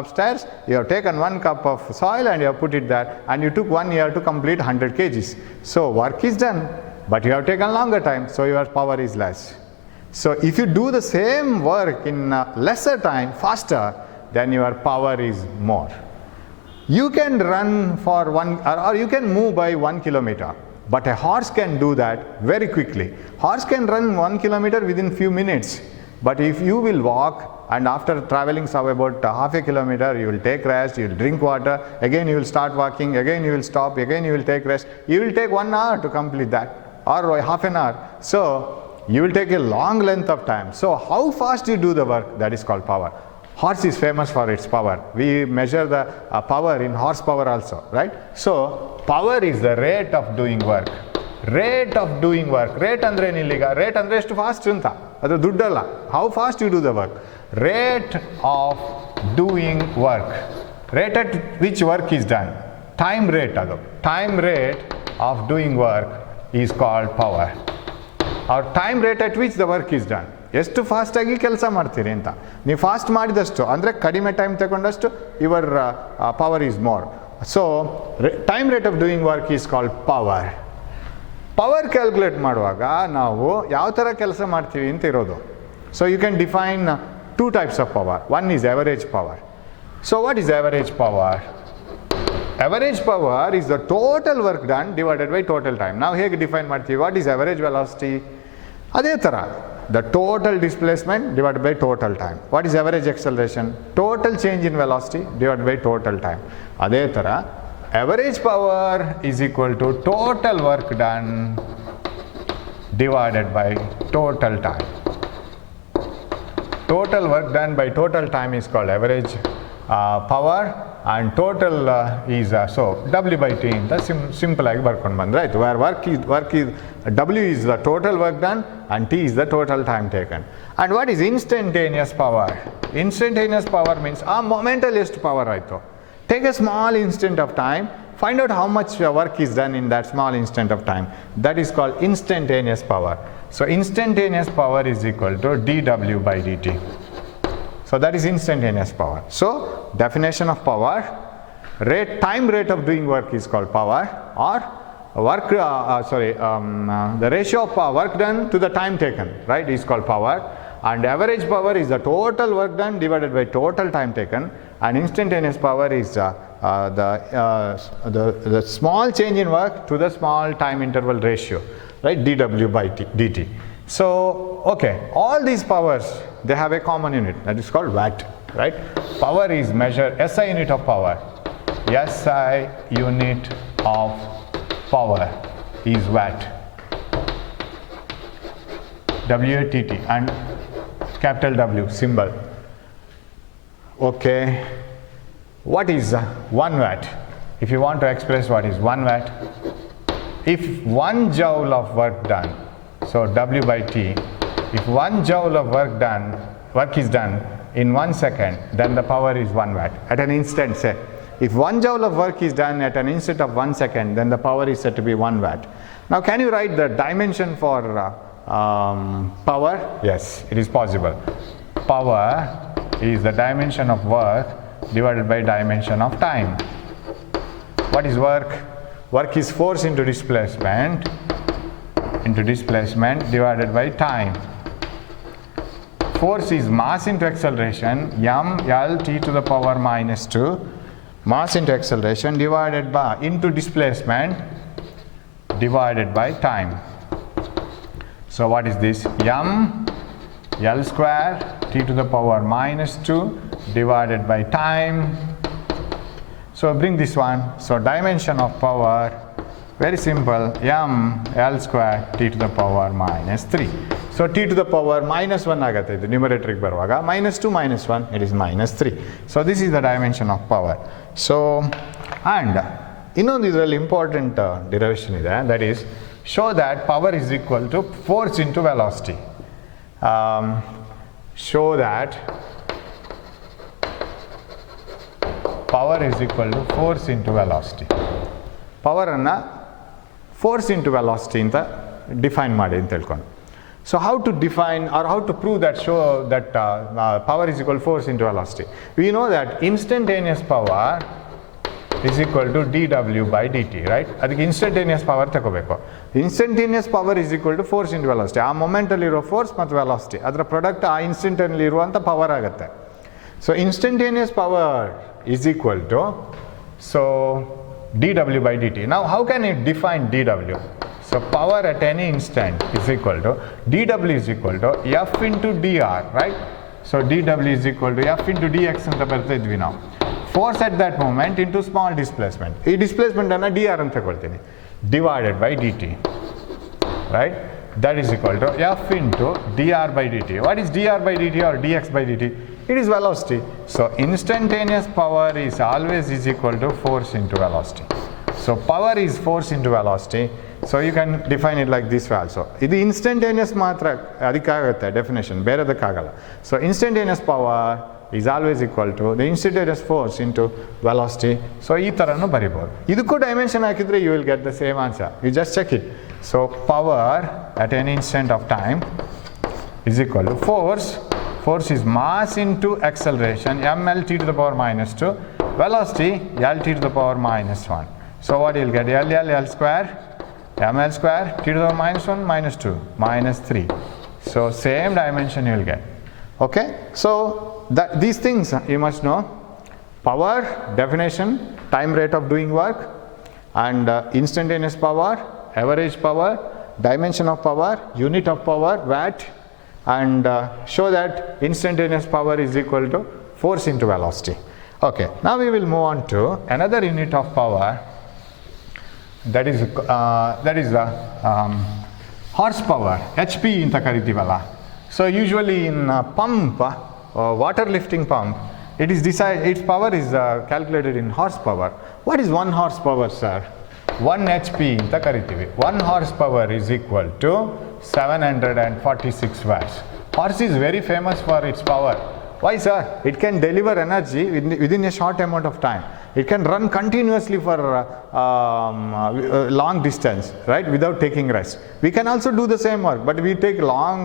upstairs, you have taken 1 cup of soil and you have put it there, and you took 1 year to complete 100 kgs. So work is done, but you have taken longer time, so your power is less. So if you do the same work in lesser time, faster, then your power is more. You can run for or you can move by 1 kilometer, but a horse can do that very quickly. Horse can run 1 kilometer within few minutes, but if you will walk and after traveling about half a kilometer, you will take rest, you will drink water, again you will start walking, again you will stop, again you will take rest. You will take 1 hour to complete that, or half an hour. So you will take a long length of time. So how fast you do the work, that is called power. Horse is famous for its power. We measure the power in horsepower also, right? So power is the rate of doing work. Rate of doing work. Rate andre nilliga. Rate andre ಎಷ್ಟು fast ಅಂತ. ಅದು ದುಡ್ಡಲ್ಲ. How fast you do the work. Rate of doing work. Rate at which work is done. Time rate ಅದು. Time rate of doing work is called power. Or time rate at which the work is done. ಎಷ್ಟು ಫಾಸ್ಟಾಗಿ ಕೆಲಸ ಮಾಡ್ತೀರಿ ಅಂತ. ನೀವು fast ಮಾಡಿದಷ್ಟು ಅಂದರೆ ಕಡಿಮೆ ಟೈಮ್ ತಗೊಂಡಷ್ಟು your power is more. So time rate of doing work is called power. Power calculate ಮಾಡುವಾಗ ನಾವು ಯಾವ ಥರ ಕೆಲಸ ಮಾಡ್ತೀವಿ ಅಂತ ಇರೋದು. So you can define 2 types of power. One is average power. So what is average power? Average power is the total work done divided by total time. ನಾವು ಹೇಗೆ ಡಿಫೈನ್ ಮಾಡ್ತೀವಿ? What is average velocity? ಅದೇ ಥರ the total displacement divided by total time. What is average acceleration? Total change in velocity divided by total time. ಅದೇ ಥರ average power is equal to total work done divided by total time. Total work done by total time is called average power, and total is so W by T ಅಂತ simple ಆಗಿ ಬರ್ಕೊಂಡು ಬಂದ್ರೆ ಆಯ್ತು. where work is W is the total work done and T is the total time taken. And what is instantaneous power? Instantaneous power means ಆ ಮೊಮೆಂಟಲ್ಲಿ ಎಷ್ಟು power ಆಯಿತು. Take a small instant of time, find out how much work is done in that small instant of time. That is called instantaneous power. So instantaneous power is equal to dW by dt. So that is instantaneous power. So definition of power, time rate of doing work is called power, or the ratio of work done to the time taken, right, is called power. And average power is the total work done divided by total time taken, and instantaneous power is the small change in work to the small time interval ratio, right, dW by dt. So, okay, all these powers, they have a common unit, that is called watt, right? Power is measured, SI unit of power. SI unit of power is watt. WATT, and capital W symbol. Okay, what is 1 watt? If you want to express what is 1 watt, if 1 joule of work done, so W by T, if 1 joule of work is done in 1 second, then the power is 1 watt. At an instant, say, if 1 joule of work is done at an instant of 1 second, then the power is said to be 1 watt. Now, can you write the dimension for power? Yes, it is possible. Power is the dimension of work divided by dimension of time. What is work? Work is force into displacement divided by time. Force is mass into acceleration, L t to the power minus 2, mass into acceleration divided by into displacement divided by time. So what is this? L square t to the power minus 2 divided by time. So bring this one. So dimension of power, very simple, L square t to the power minus 3. So t to the power minus 1 agate, the numerator baruvaga, minus 2 minus 1, it is minus 3. So this is the dimension of power. So, and this is really important derivation is there, that is, show that power is equal to force into velocity. Show that power is equal to force into velocity. Power anna force into velocity anta define ಮಾಡಿ ಅಂತ ಹೇಳ್ಕೊಂಡು. So how to define or how to prove that, show that power is equal to force into velocity? We know that instantaneous power is equal to dW by dt, right? ಅದಕ್ಕೆ instantaneous power ತಗೋಬೇಕು. Instantaneous power is equal to force into velocity. ಆ moment ಅಲ್ಲಿ ಇರೋ force ಮತ್ತು velocity ಅದರ product ಆ instant ಅಲ್ಲಿ ಇರುವಂತ ಪವರ್ ಆಗುತ್ತೆ. So instantaneous power is equal to dW by dt. Now how can you define dW? So power at any instant is equal to dW is equal to F into dr, right? So dW is equal to F into dx ಅಂತ ಬರ್ತಾ ಇದ್ವಿ ನಾವು. Force at that moment into small displacement. ಈ displacement ಅನ್ನ dr ಅಂತ ತಗೊಳ್ತೀನಿ. Divided by dt, right? That is equal to F into dr by dt. What is dr by dt or dx by dt? It is velocity. So instantaneous power is always is equal to force into velocity. So power is force into velocity. So you can define it like this way also. This instantaneous ಮಾತ್ರ ಅದಕ್ಕಾಗುತ್ತೆ definition, ಬೇರೆದಕ್ಕಾಗಲ್ಲ. So instantaneous power is always equal to the instantaneous force into velocity. So ಈ ತರನು ಬರಿಬಹುದು. ಇದಕ್ಕೂ dimension ಹಾಕಿದ್ರೆ you will get the same answer. You just check it. So power at any instant of time is equal to force. Force is mass into acceleration, mL t to the power minus 2. Velocity, L t to the power minus 1. So what you will get? L square, mL square, t to the power minus 1, minus 2, minus 3. So same dimension you will get. Okay? So these things you must know. Power, definition, time rate of doing work, and instantaneous power, average power, dimension of power, unit of power, watt, and show that instantaneous power is equal to force into velocity. Okay, now we will move on to another unit of power, that is horsepower, HP ಅಂತ ಕರಿತೀವಲ್ಲ. So usually in pump, water lifting pump, its power is calculated in horsepower. What is 1 horsepower, sir? 1 HP ಅಂತ ಕರಿತೀವಿ. 1 horsepower is equal to 746 watts. Horse is very famous for its power. Why, sir? It can deliver energy within a short amount of time. It can run continuously for long distance, right, without taking rest. We can also do the same work, but we take long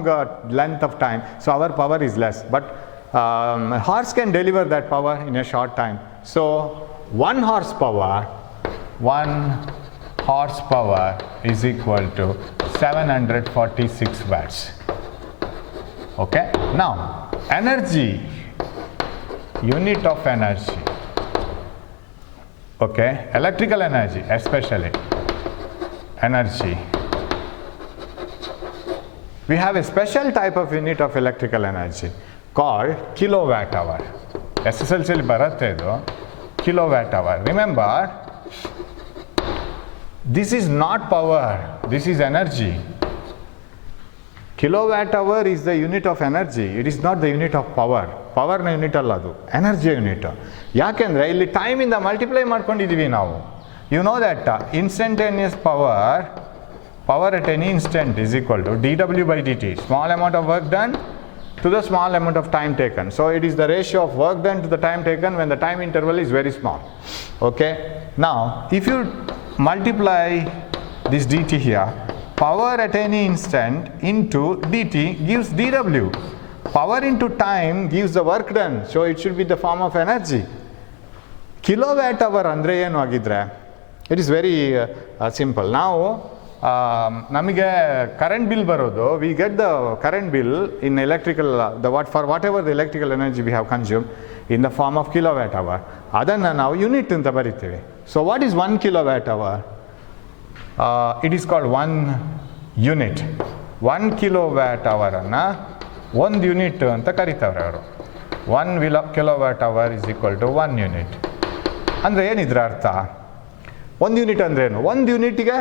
length of time, so our power is less. But horse can deliver that power in a short time. So 1 horsepower is equal to 746 watts. Okay, now energy, unit of energy, okay, electrical energy especially, energy we have a special type of unit of electrical energy called kilowatt hour. SSLC ಅಲ್ಲಿ ಬರುತ್ತೆ ಇದು kilowatt hour. Remember, this is not power, this is energy. Kilowatt hour is the unit of energy, it is not the unit of power. Power na unit ಅಲ್ಲ ಅದು, energy unit. ಯಾಕೆಂದರೆ ಇಲ್ಲಿ time ಇಂದ multiply ಮಾಡ್ಕೊಂಡಿದ್ದೀವಿ ನಾವು. You know that instantaneous power at any instant is equal to dW by dt, small amount of work done to the small amount of time taken. So it is the ratio of work done to the time taken when the time interval is very small. Okay, now if you multiply this dt here, power at any instant into dt gives dW. Power into time gives the work done, so it should be the form of energy. Kilowatt hour andre ಏನು ಆಗಿದ್ರೆ, it is very simple. ನಾವು ನಮಗೆ current bill ಬರೋದು, we get the current bill in electrical for whatever the electrical energy we have consume in the form of kilowatt hour. ಅದನ್ನು ನಾವು unit ಅಂತ ಬರಿತೀವಿ. So what is 1 kilowatt hour? It is called 1 unit. 1 kilowatt ಅವರನ್ನು 1 unit ಅಂತ ಕರೀತಾರೆ ಅವರು. 1 kilowatt hour is equal to 1 unit. ಅಂದರೆ ಏನಿದ್ರ ಅರ್ಥ? 1 ಯೂನಿಟ್ ಅಂದ್ರೇನು? 1 ಯೂನಿಟಿಗೆ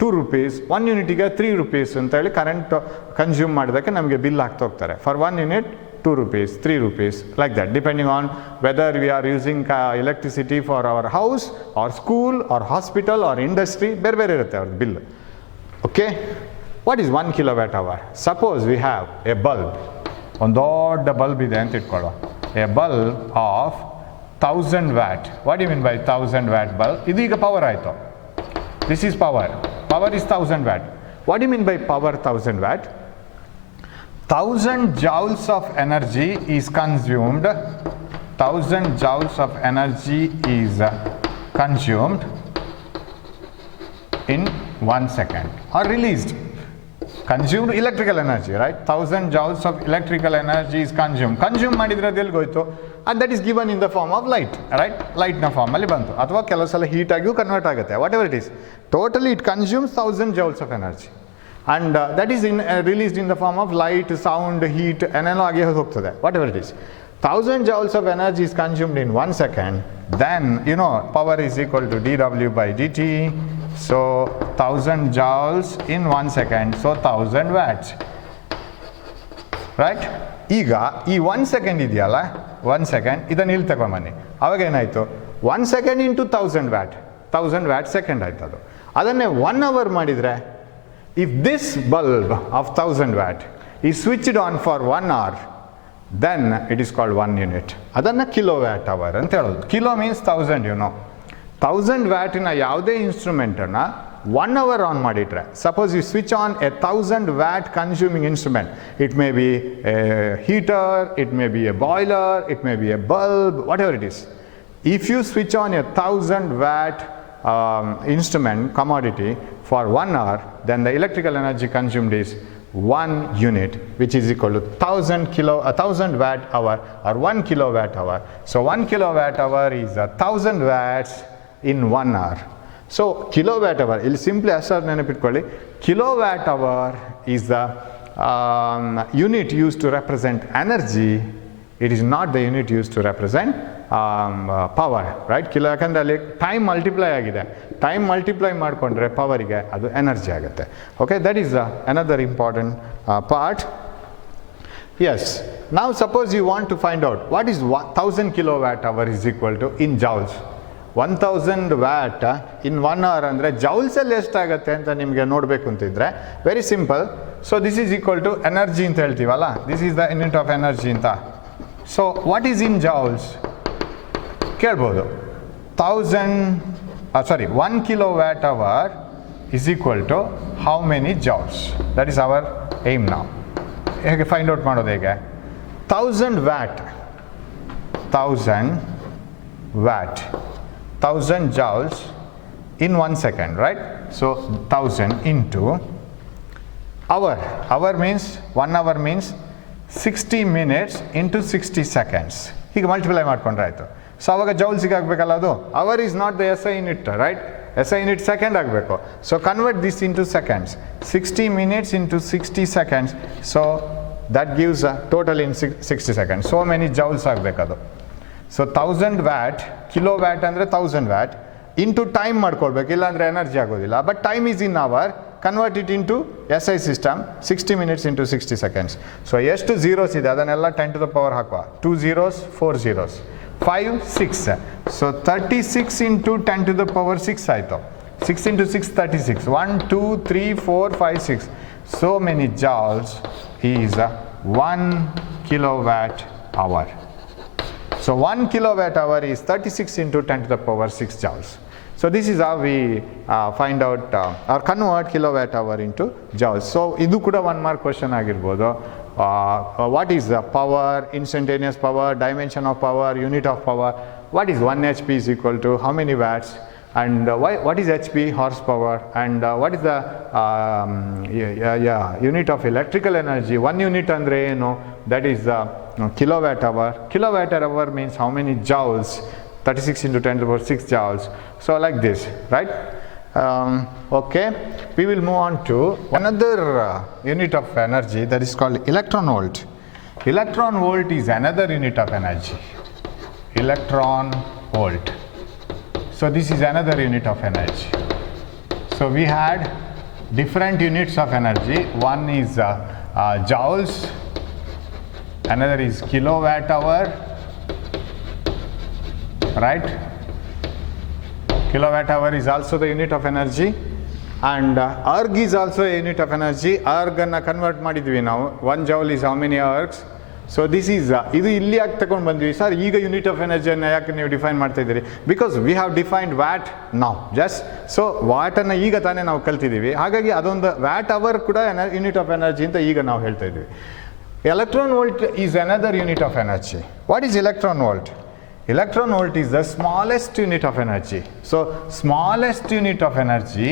2 rupees, 1 ಯೂನಿಟಿಗೆ 3 rupees ಅಂತ ಹೇಳಿ ಕರೆಂಟ್ ಕನ್ಸ್ಯೂಮ್ ಮಾಡೋದಕ್ಕೆ ನಮಗೆ ಬಿಲ್ ಹಾಕ್ತಾ ಹೋಗ್ತಾರೆ. For 1 unit 2 rupees, 3 rupees, like that, depending on whether we are using electricity for our house or school or hospital or industry, ಬೇರೆ ಬೇರೆ ಇರುತ್ತೆ ಅವ್ರದ್ದು bill. Okay, what is 1 kilowatt hour? Suppose we have a bulb, ಒಂದು ದೊಡ್ಡ bulb ಇದೆ ಅಂತ ಇಟ್ಕೊಳ್ಳೋ. A bulb of 1000 watt. What you mean by 1000 watt bulb? ಇದೀಗ ಪವರ್ ಆಯಿತು. This is power. Power is 1000 watt. What do you mean by power 1000 watt? 1000 joules of energy is consumed. 1000 joules of energy is consumed in 1 second or released. Consumed electrical energy, right? 1000 joules of electrical energy is consumed. Consume ಮಾಡಿದ್ರದ್ದು ಎಲ್ಲಿ ಹೋಯ್ತು? And that is given in the form of light, right? Light na form ಅಲ್ಲಿ ಬಂತು, ಅಥವಾ ಕೆಲವು ಸಲ heat ಆಗಿಯೂ convert ಆಗುತ್ತೆ. What ever it is, totally it consumes 1000 joules of energy, and that is released in the form of light, sound, heat, ಏನೇನೋ ಆಗಿ ಹೋಗ್ತದೆ. What ever it is, 1000 joules of energy is consumed in 1 second. Then you know power is equal to dW by dt. So 1000 joules in 1 second, so 1000 watts, right? ಈಗ ಈ 1 second ಇದೆಯಲ್ಲ, 1 second ಇದನ್ನು ಇಲ್ಲಿ ತಗೊಂಬನ್ನಿ. ಅವಾಗ ಏನಾಯಿತು? 1 second into 1000 watt, 1000 watt second ಆಯ್ತು. ಅದು ಅದನ್ನೇ 1 ಅವರ್ ಮಾಡಿದರೆ, if this bulb of 1000 watt is switched on for 1 hour, then it is called 1 unit. ಅದನ್ನು ಕಿಲೋವ್ಯಾಟ್ ಅವರ್ ಅಂತ ಹೇಳೋದು. Kilo means 1000, you know. 1000 ವ್ಯಾಟಿನ ಯಾವುದೇ ಇನ್ಸ್ಟ್ರೂಮೆಂಟನ್ನು 1 hour ಆನ್ ಮಾಡಿಟ್ರೆ, suppose you switch on a 1000 watt consuming instrument, it may be a heater, it may be A boiler, it may be a bulb, whatever it is. If you switch on a 1000 watt instrument commodity for 1 hour, then the electrical energy consumed is 1 unit, which is equal to 1000 watt hour or 1 kilowatt hour. So 1 kilowatt hour is 1000 watts in 1 hour. So kilowatt hour, ಇಲ್ಲಿ simply ಅಷ್ಟು ನೆನಪಿಟ್ಕೊಳ್ಳಿ, kilowatt hour is the unit used to represent energy. It is not the unit used to represent power, right? ಕಿಲೋ, ಯಾಕಂದರೆ ಅಲ್ಲಿ time multiply ಆಗಿದೆ. Time multiply ಮಾಡಿಕೊಂಡ್ರೆ ಪವರಿಗೆ ಅದು energy ಆಗುತ್ತೆ. Okay, that is another important part. Yes, ನಾವು suppose you want to find out what is 1000 kilowatt hour is equal to in joules. 1000 watt in 1 hour ಅಂದರೆ ಜೌಲ್ಸಲ್ಲಿ ಎಷ್ಟಾಗುತ್ತೆ ಅಂತ ನಿಮಗೆ ನೋಡಬೇಕು ಅಂತಿದ್ರೆ, very simple. So this is equal to energy ಅಂತ ಹೇಳ್ತೀವಲ್ಲ, this is the unit of energy ಅಂತ. So what is in joules ಕೇಳ್ಬೋದು. 1 kilowatt hour is equal to how many joules? That is our aim now. ಹೇಗೆ find out ಮಾಡೋದು? ಹೇಗೆ? 1000 watt, 1000 watt, 1000 joules in 1 second, right? So 1000 into hour. Hour means 1 hour means 60 minutes into 60 seconds. ಹೀಗೆ multiply ಮಾಡ್ಕೊಂಡ್ರೆ ಆಯಿತು. So ಅವಾಗ ಜೌಲ್ಸಿಗೆ ಆಗಬೇಕಲ್ಲ ಅದು. Hour is not the S I unit, right? SI unit second ಆಗಬೇಕು. So convert this into seconds. 60 minutes into 60 seconds. So that gives a total in 60 seconds. So many joules ಆಗಬೇಕದು. So 1000 watt, kilowatt ಅಂದರೆ 1000 watt into time ಮಾಡ್ಕೊಳ್ಬೇಕು, ಇಲ್ಲಾಂದರೆ energy ಆಗೋದಿಲ್ಲ. But time is in our, convert it into SI system, 60 minutes into 60 seconds. So ಎಷ್ಟು zeros ಇದೆ ಅದನ್ನೆಲ್ಲ 10 to the power ಹಾಕುವ. 2 zeros, 4 zeros, 5, 6. So 36 into 10 to the power 6 ಆಯಿತು. 6 into 6, 36. 1, 2, 3, 4, 5, 6. So many joules is 1 kilowatt hour. So 1 kilowatt hour is 36 into 10 to the power 6 joules. So this is how we find out or convert kilowatt hour into joules. So idu kuda one more question agirbodu. What is the power, instantaneous power, dimension of power, unit of power? What is 1 HP is equal to how many watts? And what is HP, horsepower? And what is the unit of electrical energy? 1 unit andre eno, that is kilowatt hour. Kilowatt hour means how many joules? 36 into 10 to the power 6 joules. So like this, right? Okay, we will move on to another unit of energy, that is called electron volt. Electron volt is another unit of energy. Electron volt. So this is another unit of energy. So we had different units of energy. One is joules, another is kilowatt hour, right? Kilowatt hour is also the unit of energy, and erg is also a unit of energy. Erg ಅನ್ನು convert ಮಾಡಿದ್ವಿ ನಾವು. 1 joule is how many ergs? So this is ಇದು ಇಲ್ಲಿ ಯಾಕೆ ತಗೊಂಡು ಬಂದ್ವಿ sir, ಈಗ unit of ಎನರ್ಜಿಯನ್ನು ಯಾಕೆ ನೀವು ಡಿಫೈನ್ ಮಾಡ್ತಾ ಇದ್ದೀರಿ? Because we have defined watt ನಾವು ಜಸ್ಟ್. ಸೊ ವ್ಯಾಟನ್ನು ಈಗ ತಾನೇ ನಾವು ಕಲ್ತಿದ್ದೀವಿ, ಹಾಗಾಗಿ ಅದೊಂದು ವ್ಯಾಟ್ ಅವರ್ ಕೂಡ ಯೂನಿಟ್ ಆಫ್ ಎನರ್ಜಿ ಅಂತ ಈಗ ನಾವು ಹೇಳ್ತಾ ಇದ್ದೀವಿ. Electron volt is another unit of energy. What is electron volt? Electron volt is the smallest unit of energy. So smallest unit of energy,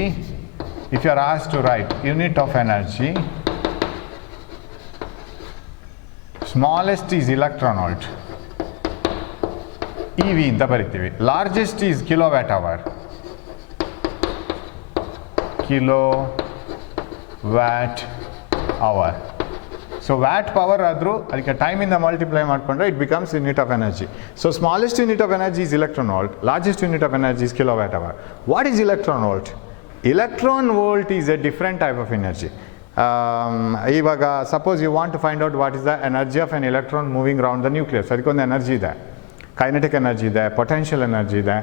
if you are asked to write unit of energy, smallest is electron volt, EV ಅಂತ ಬರಿತೀವಿ. Largest is kilowatt hour, kilowatt hour. So watt power ಆದರೂ ಅದಕ್ಕೆ ಟೈಮಿಂದ multiply ಮಾಡಿಕೊಂಡ್ರೆ it becomes unit of energy. So smallest unit of energy is electron volt, largest unit of energy is kilowatt hour. What is electron volt? Electron volt is a different type of energy. ಇವಾಗ suppose you want to find out what is the energy of an electron moving round the nucleus. ಅದಕ್ಕೊಂದು energy ಇದೆ, kinetic energy ಇದೆ, potential energy ಇದೆ.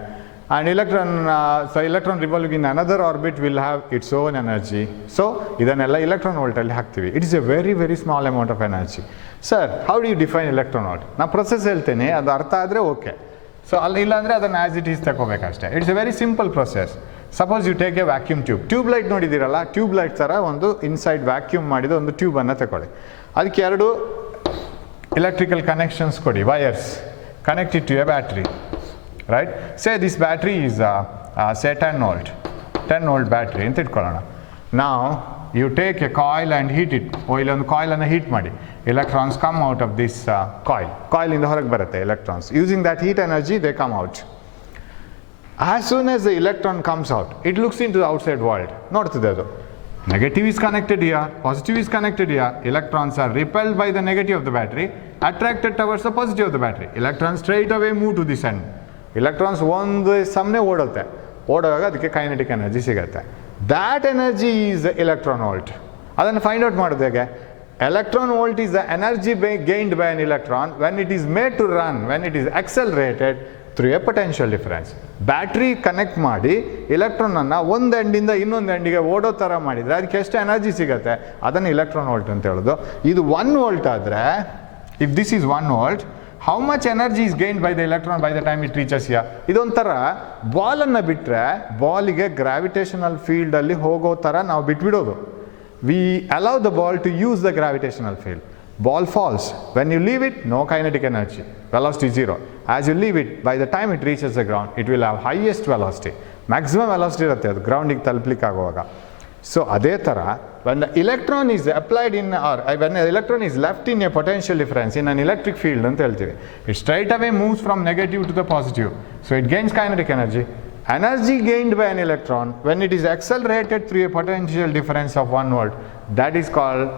And electron revolving in another orbit will have its own energy. So ಇದನ್ನೆಲ್ಲ electron volt ಅಲ್ಲಿ ಹಾಕ್ತೀವಿ. It is a very very small amount of energy. Sir, how do you define electron volt? ನಾನು process ಹೇಳ್ತೇನೆ, ಅದು ಅರ್ಥ ಆದರೆ okay. So ಅಲ್ಲಿ ಇಲ್ಲಾಂದರೆ ಅದನ್ನು ಆ್ಯಸ್ ಇಟ್ ಈಸ್ ತಗೋಬೇಕಷ್ಟೇ. It's a very simple process. Suppose you take a vacuum tube. Tube light ನೋಡಿದ್ದೀರಲ್ಲ, ಟ್ಯೂಬ್ ಲೈಟ್ ಥರ ಒಂದು ಇನ್ಸೈಡ್ ವ್ಯಾಕ್ಯೂಮ್ ಮಾಡಿದ ಒಂದು ಟ್ಯೂಬನ್ನು ತಗೊಳ್ಳಿ. ಅದಕ್ಕೆ 2 electrical connections ಕೊಡಿ, wires, connect it to a battery. Right? Say this battery is say 10 volt battery ಅಂತ ಇಟ್ಕೊಳ್ಳೋಣ. Now you take a coil and heat it. ಇಲ್ಲೊಂದು ಕಾಯಿಲ್ ಅನ್ನು ಹೀಟ್ ಮಾಡಿ. Electrons come out of this coil ಇಂದ ಹೊರಗೆ ಬರುತ್ತೆ electrons. Using that heat energy they come out. As soon as the electron comes out, it looks into the outside world. ನೋಡ್ತಿದೆ ಅದು. Negative is connected here, positive is connected here. Electrons are repelled by the negative of the battery, attracted towards the positive of the battery. Electrons straight away move to this end. Electrons ಒಂದು ಸಮನೆ ಓಡುತ್ತೆ, ಓಡುವಾಗ ಅದಕ್ಕೆ kinetic energy ಸಿಗುತ್ತೆ. That energy is electron volt. ಅದನ್ನು find out ಮಾಡೋದು ಹೇಗೆ? Electron volt is the energy gained by an electron when it is made to run, when it is accelerated through a potential difference. Battery connect ಮಾಡಿ ಎಲೆಕ್ಟ್ರಾನನ್ನು ಒಂದು ಎಂಡಿಂದ ಇನ್ನೊಂದು ಎಂಡಿಗೆ ಓಡೋ ಥರ ಮಾಡಿದರೆ ಅದಕ್ಕೆ ಎಷ್ಟು ಎನರ್ಜಿ ಸಿಗುತ್ತೆ, ಅದನ್ನು ಎಲೆಕ್ಟ್ರಾನ್ ವೋಲ್ಟ್ ಅಂತ ಹೇಳೋದು. ಇದು 1 volt ಆದರೆ, if this is 1 volt, how much energy is gained by the electron by the time it reaches here? ಇದೊಂಥರ ಬಾಲನ್ನು ಬಿಟ್ಟರೆ ಬಾಲಿಗೆ ಗ್ರಾವಿಟೇಷನಲ್ ಫೀಲ್ಡಲ್ಲಿ ಹೋಗೋ ಥರ ನಾವು ಬಿಟ್ಬಿಡೋದು. We allow the ball to use the gravitational field. Ball falls. When you leave it, no kinetic energy. Velocity 0. As you leave it, by the time it reaches the ground, it will have highest velocity. Maximum velocity ಇರುತ್ತೆ ಅದು ಗ್ರೌಂಡಿಗೆ ತಲುಪಲಿಕ್ಕೆ ಆಗುವಾಗ. So ಅದೇ ಥರ when the electron is applied in, or when the electron is left in a potential difference in an electric field ಅಂತ ಹೇಳ್ತೀವಿ, it straight away moves from negative to the positive. So it gains kinetic energy. Energy gained by an electron when it is accelerated through a potential difference of 1 volt, that is called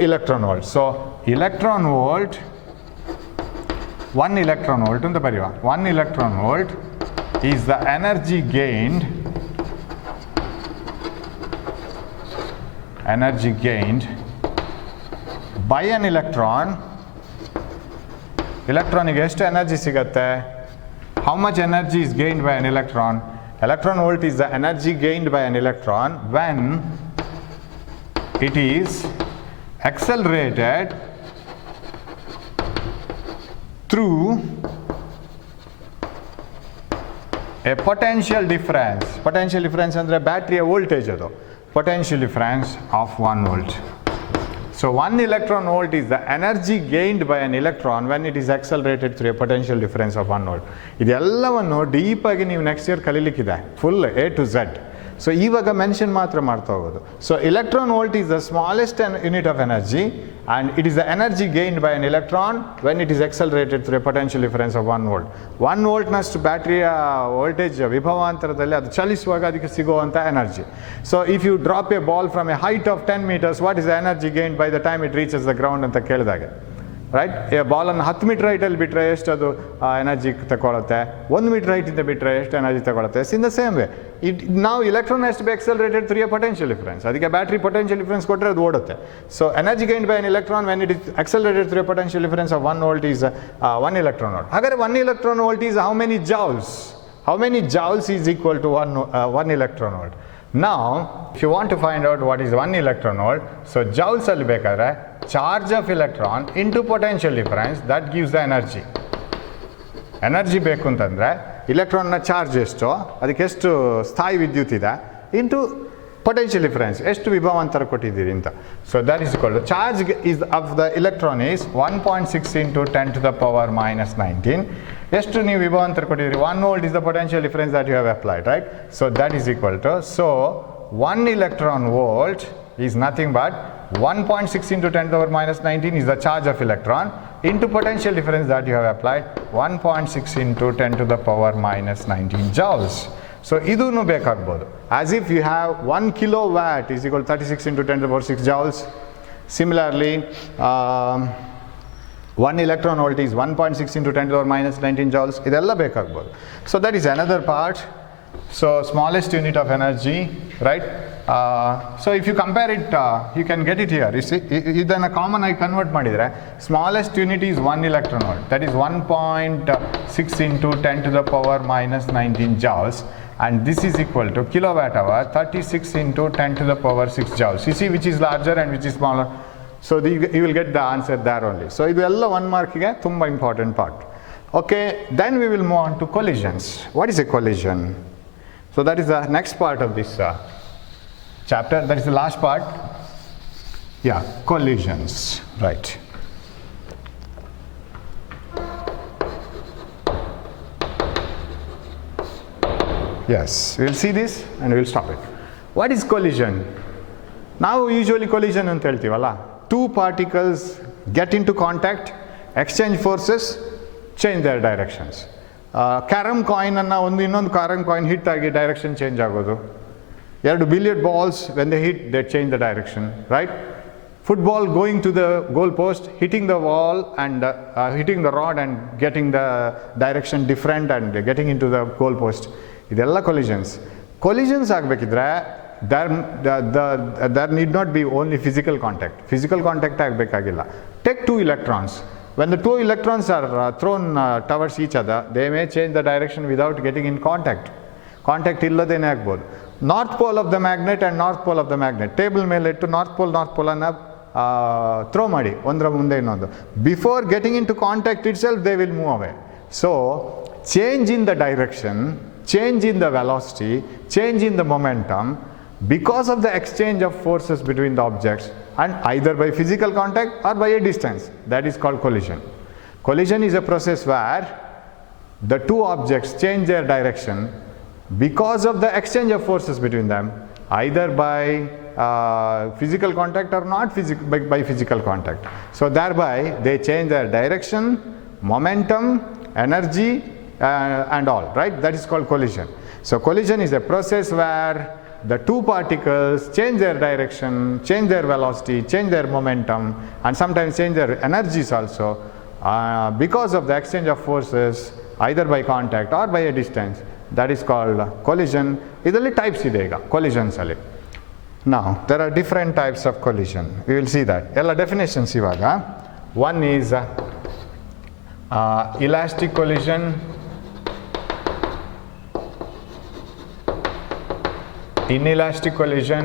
electron volt. So electron volt, 1 electron volt anta bariva, 1 electron volt is the energy gained by an electron. Electron ಗೆ ಎಷ್ಟು energy ಸಿಗುತ್ತೆ? How much energy is gained by an electron? Electron volt is the energy gained by an electron when it is accelerated through a potential difference. Potential difference ಅಂದ್ರೆ ಬ್ಯಾಟರಿಯ voltage ಅದು. Potential difference of 1 volt. So 1 electron volt is the energy gained by an electron when it is accelerated through a potential difference of 1 volt. ಇದೆಲ್ಲವನ್ನು deep ಆಗಿ ನೀವು next year ಕಲೀಲಿಕ್ಕಿದೆ, full A to Z. So ಇವಾಗ mention ಮಾತ್ರ ಮಾಡ್ತಾ ಹೋಗೋದು. So electron volt is the smallest unit of energy and it is the energy gained by an electron when it is accelerated through a potential difference of 1 volt. 1 volt ನಷ್ಟು ಬ್ಯಾಟರಿಯ voltage ವಿಭವಾಂತರದಲ್ಲಿ ಅದು ಚಲಿಸುವಾಗ ಅದಕ್ಕೆ ಸಿಗುವಂಥ energy. So if you drop a ball from a height of 10 meters, what is the energy gained by the time it reaches the ground ಅಂತ ಕೇಳಿದಾಗ, right, ಬಾಲನ್ನು 10 metre ಹೈಟಲ್ಲಿ ಬಿಟ್ಟರೆ ಎಷ್ಟು ಅದು ಎನರ್ಜಿ ತಗೊಳುತ್ತೆ, 1 ಮೀಟರ್ ಹೈಟಿಂದ ಬಿಟ್ಟರೆ ಎಷ್ಟು ಎನರ್ಜಿ ತಗೊಳುತ್ತೆ. ಇನ್ ದ ಸೇಮ್ ವೇ ನಾವು electron has to be accelerated through a potential difference. ಅದಕ್ಕೆ ಬ್ಯಾಟ್ರಿ ಪೊಟೆನ್ಷಿಯಲ್ ಡಿಫರೆನ್ಸ್ ಕೊಟ್ಟರೆ ಅದು ಓಡುತ್ತೆ. So energy gained by an electron when it is accelerated through a potential difference of 1 volt is 1 electron volt. ಹಾಗಾದರೆ 1 electron volt is how many joules? How many joules is equal to 1 electron volt? Now, if you want to find out what is 1 electron volt, so joules ಅಲ್ಲಿ ಬೇಕಾದ್ರೆ charge of electron into potential difference, that gives the energy. Energy ಬೇಕು ಅಂತಂದರೆ ಇಲೆಕ್ಟ್ರಾನ್ನ charge ಎಷ್ಟು, ಅದಕ್ಕೆ ಎಷ್ಟು ಸ್ಥಾಯಿ ವಿದ್ಯುತ್ ಇದೆ, ಇಂಟು ಪೊಟೆನ್ಷಿಯಲ್ ಡಿಫರೆನ್ಸ್ ಎಷ್ಟು ವಿಭವಾಂತರ ಕೊಟ್ಟಿದ್ದೀರಿ ಅಂತ. So that is equal to charge is of the electron is 1.6 into 10 to the power minus 19. ಎಷ್ಟು ನೀವು ವಿಭವಾಂತರ ಕೊಟ್ಟಿದ್ದೀರಿ? 1 volt is the potential difference that you have applied, right? So that is equal to, so 1 electron volt is nothing but 1.6 into 10 to the power minus 19 is the charge of electron into potential difference that you have applied, 1.6 into 10 to the power minus 19 joules. So idunu ಬೇಕಾಗಬಹುದು. As if you have 1 kilowatt is equal to 36 into 10 to the power 6 joules. Similarly, 1 electron volt is 1.6 into 10 to the power minus 19 joules. ಇದೆಲ್ಲ ಬೇಕಾಗಬಹುದು. So that is another part. So smallest unit of energy, right? So if you compare it, you can get it here. You see, ಇದನ್ನು common ಆಗಿ convert ಮಾಡಿದರೆ smallest unit is 1 electron volt. That is 1.6 into 10 to the power minus 19 joules. And this is equal to kilowatt hour 36 into 10 to the power 6 joules. You see which is larger and which is smaller. So you will get the answer there only. So ಇದೆಲ್ಲ 1 markಗೆ ತುಂಬ important part. Okay, then we will move on to collisions. What is a collision? So that is the next part of this chapter. That is the last part. Yeah, collisions, right. Yes, we'll see this and we'll stop it. What is collision? ನಾವು usually collision ಅಂತ ಹೇಳ್ತೀವಲ್ಲ, 2 particles get into contact, exchange forces, change their directions. Carrom coin ಅನ್ನು ಇನ್ನೊಂದು carrom coin hit ಆಗಿ direction change ಆಗೋದು. 2 billiard balls, when they hit, they change the direction, right? Football going to the goal post, hitting the wall and hitting the rod and getting the direction different and getting into the goal post. ಇದೆಲ್ಲ collisions. Collisions ಆಗಬೇಕಿದ್ರೆ there need not be only physical contact. Physical contact ಆಗಬೇಕಾಗಿಲ್ಲ. Take 2 electrons. When the 2 electrons are thrown towards each other, they may change the direction without getting in contact. Contact ಇಲ್ಲದೇನೆ ಆಗ್ಬೋದು. North pole of the magnet and north pole of the magnet. Table ಮೇಲೆ ಇಟ್ಟು north pole ಅನ್ನು throw ಮಾಡಿ ಒಂದರ ಮುಂದೆ ಇನ್ನೊಂದು. Before getting into contact itself, they will move away. So, change in the direction, change in the velocity, change in the momentum because of the exchange of forces between the objects, and either by physical contact or by a distance. That is called collision. Collision is a process where the 2 objects change their direction because of the exchange of forces between them, either by physical contact or not by physical contact. So thereby they change their direction, momentum, energy and all, right? That is called collision. So collision is a process where the two particles change their direction, change their velocity, change their momentum, and sometimes change their energies also because of the exchange of forces either by contact or by a distance. That is called collision. Idರಲ್ಲಿ types ಇದೆ ಈಗ collisions ಅಲ್ಲಿ. Now there are different types of collision. We will see that. ಎಲ್ಲ definitions ಇವಾಗ. One is elastic collision, inelastic collision,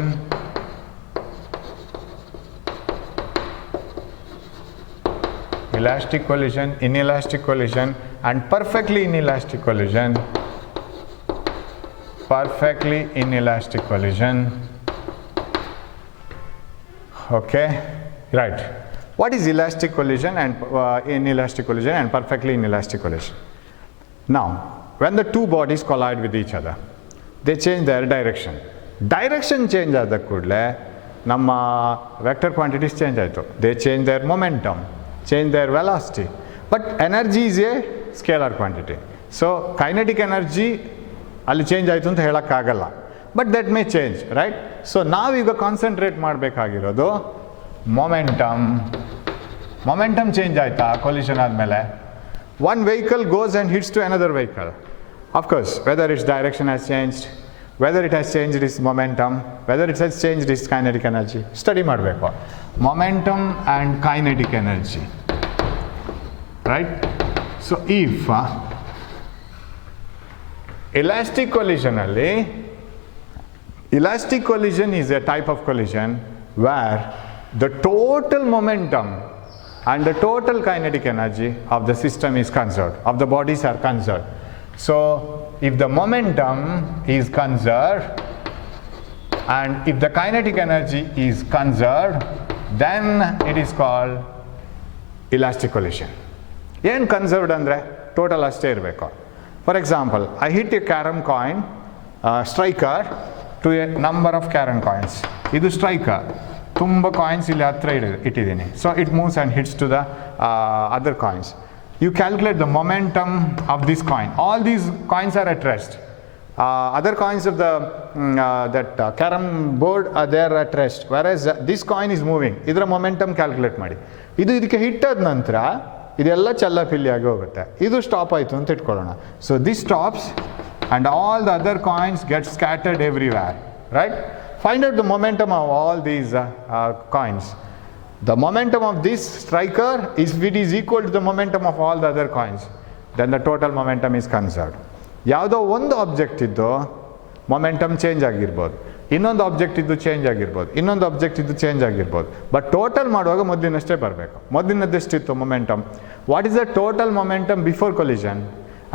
elastic collision, inelastic collision, and perfectly inelastic collision. Perfectly inelastic collision. Okay, right. What is elastic collision and inelastic collision and perfectly inelastic collision? Now, when the two bodies collide with each other, they change their direction. Direction change ಆದ ಕೂಡಲೇ ನಮ್ಮ vector quantities change ಆಯಿತು. They change their momentum, change their velocity. But energy is a scalar quantity. So kinetic energy ಅಲ್ಲಿ change ಆಯಿತು ಅಂತ ಹೇಳೋಕ್ಕಾಗಲ್ಲ. But that may change, right? So ನಾವೀಗ concentrate ಮಾಡಬೇಕಾಗಿರೋದು ಮೊಮೆಂಟಮ್. ಮೊಮೆಂಟಮ್ ಚೇಂಜ್ ಆಯಿತಾ collision ಆದಮೇಲೆ? One vehicle goes and hits to another vehicle. Of course, whether its direction has changed, whether it has changed its momentum, whether it has changed its kinetic energy, study ಮಾಡಬೇಕು. Momentum and kinetic energy, right? So if elastic collision ಅಲ್ಲಿ, elastic collision is a type of collision where the total momentum and the total kinetic energy of the system is conserved, of the bodies are conserved. So if the momentum is conserved and if the kinetic energy is conserved, then it is called elastic collision. ಏನು conserved ಅಂದರೆ total ಅಷ್ಟೇ ಇರಬೇಕು. For example, I hit a carom coin, striker, to a number of carom coins. ಇದು striker, ತುಂಬ coins ಇಲ್ಲಿ ಹತ್ರ ಇಟ್ಟಿದ್ದೀನಿ. So it moves and hits to the other coins. You calculate the momentum of this coin. All these coins are at rest. Other coins of the carom board they are at rest, whereas this coin is moving. ಇದರ momentum calculate ಮಾಡಿ. ಇದು ಇದಕ್ಕೆ ಹಿಟ್ಟಾದ ನಂತರ ಇದೆಲ್ಲ ಚಲ್ಲಪಿಲ್ಲಿಯಾಗಿ ಹೋಗುತ್ತೆ. ಇದು stop ಆಯಿತು ಅಂತ ಇಟ್ಕೊಳ್ಳೋಣ. So this stops and all the other coins get scattered everywhere, right? Find out the momentum of all these coins. The momentum of this striker is, if it is equal to the momentum of all the other coins, then the total momentum is conserved. ಯಾವುದೋ ಒಂದು object ಇದ್ದು momentum change ಆಗಿರ್ಬೋದು, ಇನ್ನೊಂದು object ಇದ್ದು change ಆಗಿರ್ಬೋದು, ಇನ್ನೊಂದು object ಇದ್ದು change ಆಗಿರ್ಬೋದು, ಬಟ್ ಟೋಟಲ್ ಮಾಡುವಾಗ ಮೊದಲಿನಷ್ಟೇ ಬರಬೇಕು. ಮೊದಲಿನದ್ದೆಷ್ಟಿತ್ತು momentum? What is the total momentum before collision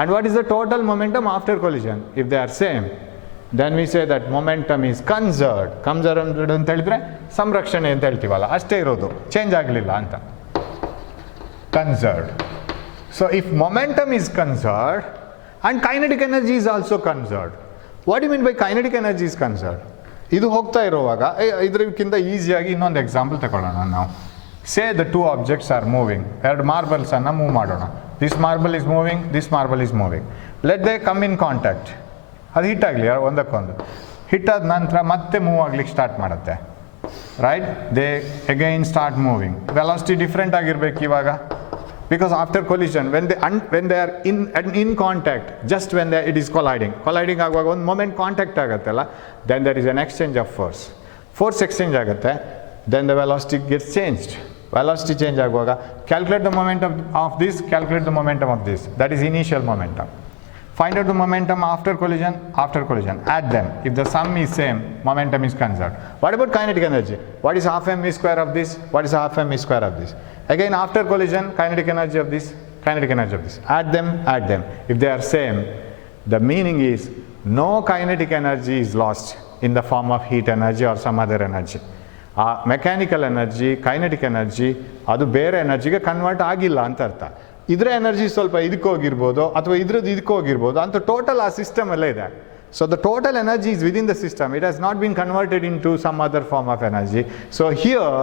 and what is the total momentum after collision? If they are same, then we say that momentum is conserved. Conserved ಅಂತ ಹೇಳಿದ್ರೆ ಸಂರಕ್ಷಣೆ ಅಂತ ಹೇಳ್ತೀವಲ್ಲ, ಅಷ್ಟೇ ಇರೋದು, ಚೇಂಜ್ ಆಗಲಿಲ್ಲ ಅಂತ. Conserved. So if momentum is conserved and kinetic energy is also conserved. What do you mean by kinetic energy is conserved? ಇದು ಹೋಗ್ತಾ ಇರುವಾಗ ಇದಕ್ಕಿಂತ ಈಸಿಯಾಗಿ ಇನ್ನೊಂದು ಎಕ್ಸಾಂಪಲ್ ತಗೊಳ್ಳೋಣ ನಾವು. Say the two objects are moving. ಎರಡು ಮಾರ್ಬಲ್ಸ್ ಅನ್ನ ಮೂವ್ ಮಾಡೋಣ. This marble is moving, this marble is moving. Let they come in contact. ಅದು ಹಿಟ್ ಆಗಲಿ ಒಂದಕ್ಕೊಂದು. ಹಿಟ್ ಆದ ನಂತರ ಮತ್ತೆ ಮೂವ್ ಆಗ್ಲಿಕ್ಕೆ ಸ್ಟಾರ್ಟ್ ಮಾಡುತ್ತೆ, right? They again start moving. Velocity different ಆಗಿರ್ಬೇಕು ಇವಾಗ, because after collision when they are in contact, just when it is colliding ಆಗುವಾಗ ಒಂದು ಮೊಮೆಂಟ್ ಕಾಂಟ್ಯಾಕ್ಟ್ ಆಗುತ್ತಲ್ಲ, then there is an exchange of force exchange ಆಗುತ್ತೆ, then the velocity gets changed. Velocity change ಆಗುವಾಗ calculate the momentum of this, calculate the momentum of this, that is initial momentum. Find out the momentum after collision, add them. If the sum is same, momentum is conserved. What about kinetic energy? What is half m v square of this? What is half m v square of this? Again after collision, kinetic energy of this, kinetic energy of this. Add them. If they are same, the meaning is no kinetic energy is lost in the form of heat energy or some other energy. Mechanical energy, kinetic energy ಅದು ಬೇರೆ ಎನರ್ಜಿಗೆ convert ಆಗಿಲ್ಲ ಅಂತ ಅರ್ಥ. ಇದರ energy ಸ್ವಲ್ಪ ಇದಕ್ಕೆ ಹೋಗಿರ್ಬೋದು ಅಥವಾ ಇದ್ರದ್ದು ಇದಕ್ಕೆ ಹೋಗಿರ್ಬೋದು ಅಂತ ಟೋಟಲ್ ಆ ಸಿಸ್ಟಮ್ ಅಲ್ಲೇ ಇದೆ. So the total energy is within the system, it has not been converted into some other form of energy. So here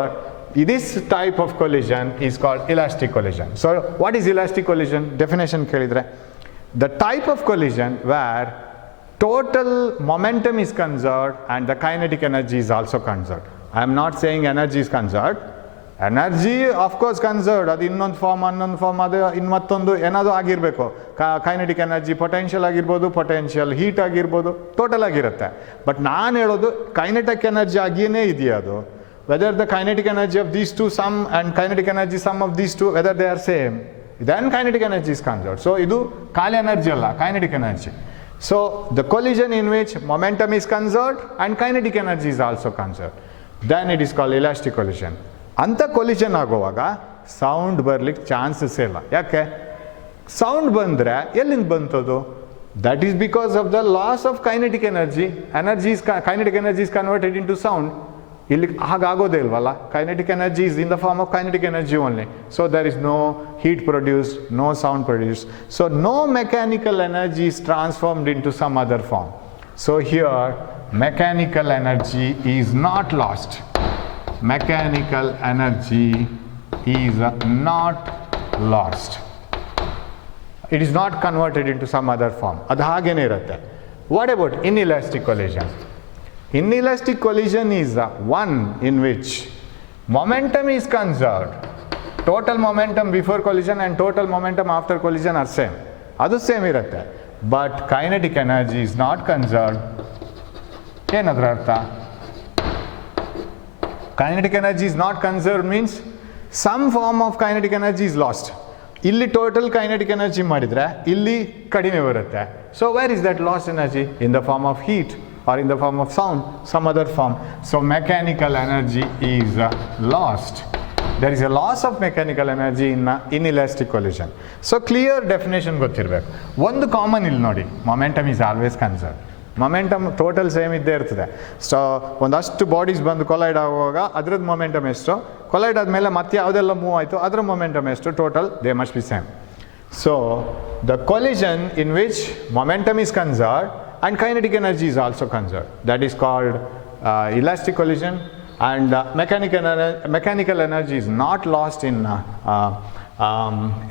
this type of collision is called elastic collision. So what is elastic collision? Definition ಕೇಳಿದ್ರೆ, the type of collision where total momentum is conserved and the kinetic energy is also conserved. I am not saying energy is conserved. Energy of course conserved, ಅದು ಇನ್ನೊಂದು form ಅದು ಮತ್ತೊಂದು ಏನಾದರೂ ಆಗಿರಬೇಕು. Kinetic energy potential ಆಗಿರ್ಬೋದು, potential heat ಆಗಿರ್ಬೋದು, total ಆಗಿರುತ್ತೆ. But ನಾನು ಹೇಳೋದು ಕೈನೆಟಿಕ್ ಎನರ್ಜಿ ಆಗಿಯೇ ಇದೆಯಾ ಅದು, whether the kinetic energy of these two sum and kinetic energy sum of these two whether they are same, then kinetic energy is conserved. So ಇದು ಖಾಲಿ energy ಅಲ್ಲ, kinetic energy. So the collision in which momentum is conserved and kinetic energy is also conserved, then it is called elastic collision. ಅಂತ collision ಆಗುವಾಗ sound ಬರ್ಲಿಕ್ಕೆ chances ಇಲ್ಲ. ಯಾಕೆ? Sound ಬಂದರೆ ಎಲ್ಲಿಂದ ಬಂತದು? That is because of the loss of kinetic energy. Kinetic energy is converted into sound. ಇಲ್ಲಿ ಹಾಗಾಗೋದೇ ಇಲ್ವಲ್ಲ. Kinetic energy is in the form of kinetic energy only. So there is no heat produced, no sound produced. So no mechanical energy is transformed into some other form. So here mechanical energy is not lost. Mechanical energy is not lost. It is not converted into some other form. ಅದು ಹಾಗೇನೇ ಇರುತ್ತೆ. What about inelastic collision? Inelastic collision is one in which momentum is conserved. Total momentum before collision and total momentum after collision are same. ಅದು same ಇರುತ್ತೆ. But kinetic energy is not conserved. ಏನದ್ರ ಅರ್ಥ? Kinetic energy is not conserved means some form of kinetic energy is lost. ಇಲ್ಲಿ total kinetic energy ಮಾಡಿದರೆ ಇಲ್ಲಿ ಕಡಿಮೆ ಬರುತ್ತೆ. So where is that lost energy? In the form of heat or in the form of sound, some other form. So mechanical energy is lost. There is a loss of mechanical energy in inelastic collision. So clear definition ಗೊತ್ತಿರಬೇಕು. ಒಂದು common ಇಲ್ಲಿ ನೋಡಿ, momentum is always conserved. Momentum total same ಇದ್ದೇ ಇರ್ತದೆ. So ಒಂದಷ್ಟು bodies ಬಂದು collide ಆಗುವಾಗ ಅದ್ರದ್ದು ಮೊಮೆಂಟಮ್ ಎಷ್ಟು, ಕೊಲೈಡ್ ಆದಮೇಲೆ ಮತ್ತೆ ಯಾವುದೆಲ್ಲ ಮೂವ್ ಆಯಿತು ಅದರ ಮೊಮೆಂಟಮ್ ಎಷ್ಟು, total they must be same. So the collision in which momentum is conserved and kinetic energy is also conserved, that is called elastic collision. And mechanical energy is not lost in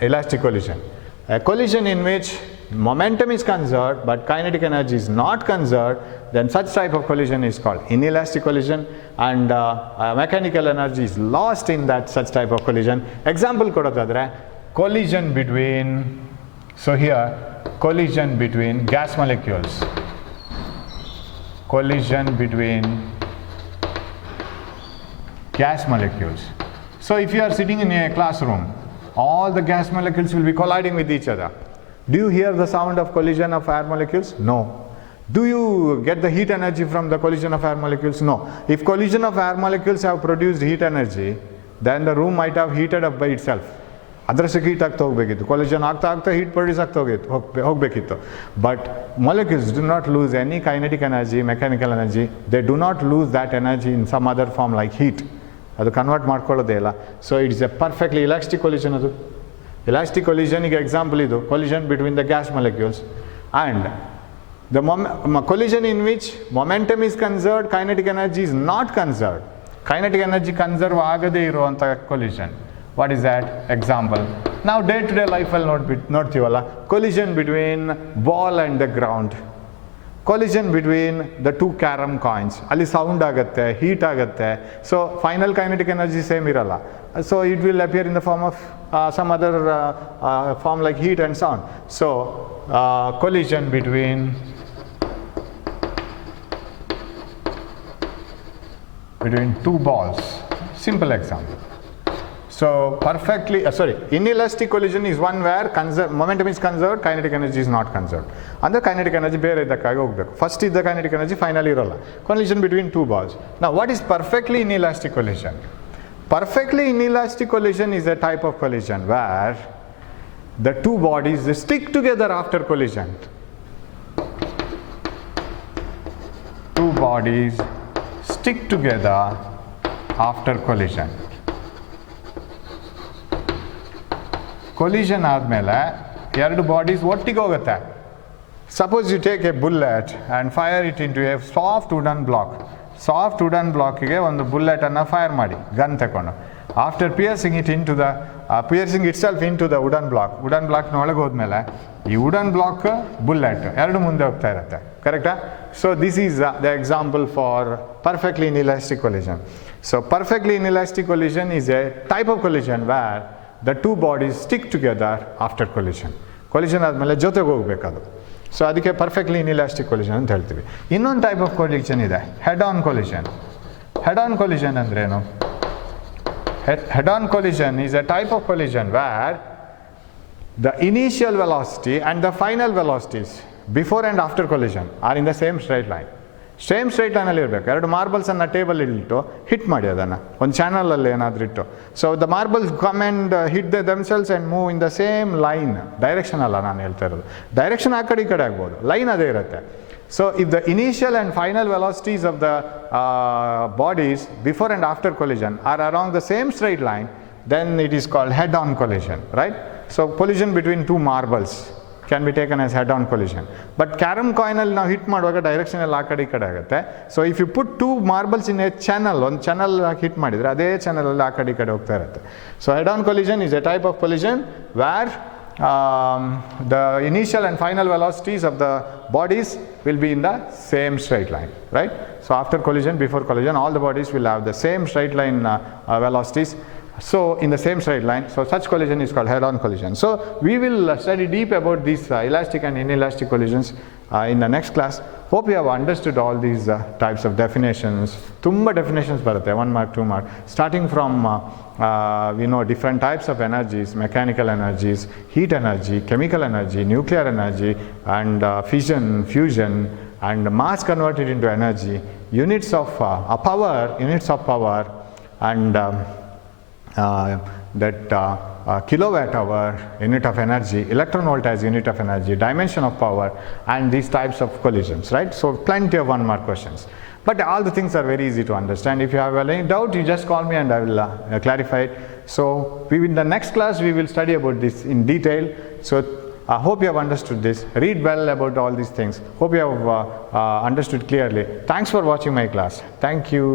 elastic collision. A collision in which momentum is conserved but kinetic energy is not conserved, then such type of collision is called inelastic collision, and mechanical energy is lost in that such type of collision. Example ಕೊಡೋದಾದ್ರೆ collision between, so here collision between gas molecules. Collision between gas molecules. So if you are sitting in a classroom, all the gas molecules will be colliding with each other. Do you hear the sound of collision of air molecules? No. Do you get the heat energy from the collision of air molecules? No. If collision of air molecules have produced heat energy, then the room might have heated up by itself. ಅದರಷ್ಟು heat ಆಗ್ತಾ ಹೋಗಬೇಕಿತ್ತು, collision ಆಗ್ತಾ ಆಗ್ತಾ heat produce ಆಗ್ತಾ ಹೋಗಬೇಕಿತ್ತು. But molecules do not lose any kinetic energy, mechanical energy. They do not lose that energy in some other form like heat. ಅದು convert ಮಾಡ್ಕೊಳ್ಳೋದೇ ಇಲ್ಲ. So it's A perfectly elastic collision. ಅದು elastic ಕೊಲಿಷನ್ಗೆ example ಇದು, collision between the gas molecules and the collision in which momentum is conserved, kinetic energy is not conserved. Kinetic energy conserve ಆಗದೇ ಇರುವಂಥ collision. What is that? Example. Now day to day life ಅಲ್ಲಿ ನೋಡ್ತೀವಲ್ಲ, collision between ball and the ground, collision between the two carom coins. ಅಲ್ಲಿ sound ಆಗುತ್ತೆ, heat ಆಗುತ್ತೆ. So final kinetic energy same ಇರಲ್ಲ. So it will appear in the form of some other form like heat and sound. So collision between two balls. Simple example. So perfectly, inelastic collision is one where momentum is conserved, kinetic energy is not conserved. And the kinetic energy ಬೇರೆ ಇದಕ್ಕಾಗಿ ಹೋಗಬೇಕು. First ಇದ್ದ kinetic energy final ಇರೋಲ್ಲ. Collision between two balls. Now what is perfectly inelastic collision? Perfectly inelastic collision is a type of collision where the two bodies stick together after collision. Two bodies stick together after collision. Collision ಆದಮೇಲೆ ಎರಡು bodies ಒಟ್ಟಿಗೆ ಹೋಗುತ್ತೆ. Suppose you take a bullet and fire it into a soft wooden block. Soft wooden ಬ್ಲಾಕಿಗೆ ಒಂದು ಬುಲ್ಲೆಟನ್ನು fire ಮಾಡಿ gun ತಗೊಂಡು, After piercing it into the piercing itself into the wooden block ಒಳಗೆ ಹೋದ್ಮೇಲೆ ಈ wooden block bullet ಎರಡು ಮುಂದೆ ಹೋಗ್ತಾ ಇರುತ್ತೆ, ಕರೆಕ್ಟಾ? So this is the example for perfectly inelastic collision. So perfectly inelastic collision is a type of collision where the two bodies stick together after collision. Collision ಆದಮೇಲೆ ಜೊತೆಗೆ ಹೋಗಬೇಕದು. ಸೊ ಅದಕ್ಕೆ perfectly inelastic collision ಅಂತ ಹೇಳ್ತೀವಿ. ಇನ್ನೊಂದು type of collision ಇದೆ, head on collision. Head on collision ಅಂದ್ರೇನು? Head on collision is a type of collision where the initial velocity and the final velocities before and after collision are in the same straight line. Same straight ಲೈನಲ್ಲಿ ಇರಬೇಕು. ಎರಡು ಮಾರ್ಬಲ್ಸನ್ನು table ಇಟ್ಟು hit ಮಾಡಿ ಅದನ್ನು ಒಂದು ಚಾನಲಲ್ಲಿ ಏನಾದರೂ ಇಟ್ಟು. So the marbles come and hit the themselves and move in the same line. Direction ಅಲ್ಲ ನಾನು ಹೇಳ್ತಾ ಇರೋದು, ಡೈರೆಕ್ಷನ್ ಆ ಕಡೆ ಈ ಕಡೆ ಆಗ್ಬೋದು, ಲೈನ್ ಅದೇ ಇರುತ್ತೆ. So if the initial and final velocities of the bodies before and after collision are along the same straight line, then it is called head on collision, right? So collision between two marbles can be taken as head on collision. But carom coin ಅಲ್ಲಿ ನಾವು hit ಮಾಡುವಾಗ direction ಎಲ್ಲ ಆ ಕಡೆ ಈ ಕಡೆ ಆಗುತ್ತೆ. So if you put two marbles in a channel, ಒಂದು ಚಾನಲ್ ಹಿಟ್ ಮಾಡಿದರೆ ಅದೇ ಚಾನಲಲ್ಲಿ ಆ ಕಡೆ ಈ ಕಡೆ ಹೋಗ್ತಾ ಇರುತ್ತೆ. So head on collision is a type of collision where the initial and final velocities of the bodies will be in the same straight line, right? So after collision, before collision, all the bodies will have the same straight line velocities. So in the same straight line, so such collision is called head-on collision. So we will study deep about these elastic and inelastic collisions in the next class. Hope you have understood all these types of definitions. Tumba definitions barutte, 1 mark, 2 mark, starting from we know different types of energies, mechanical energies, heat energy, chemical energy, nuclear energy, and fission, fusion, and mass converted into energy, units of power, and kilowatt hour, unit of energy, electron volt as unit of energy, dimension of power, and these types of collisions, right? So plenty of 1 mark questions. But all the things are very easy to understand. If you have any doubt, you just call me and I will clarify it. So in the next class we will study about this in detail. So I hope you have understood this. Read well about all these things. Hope you have understood clearly. Thanks for watching my class. Thank you.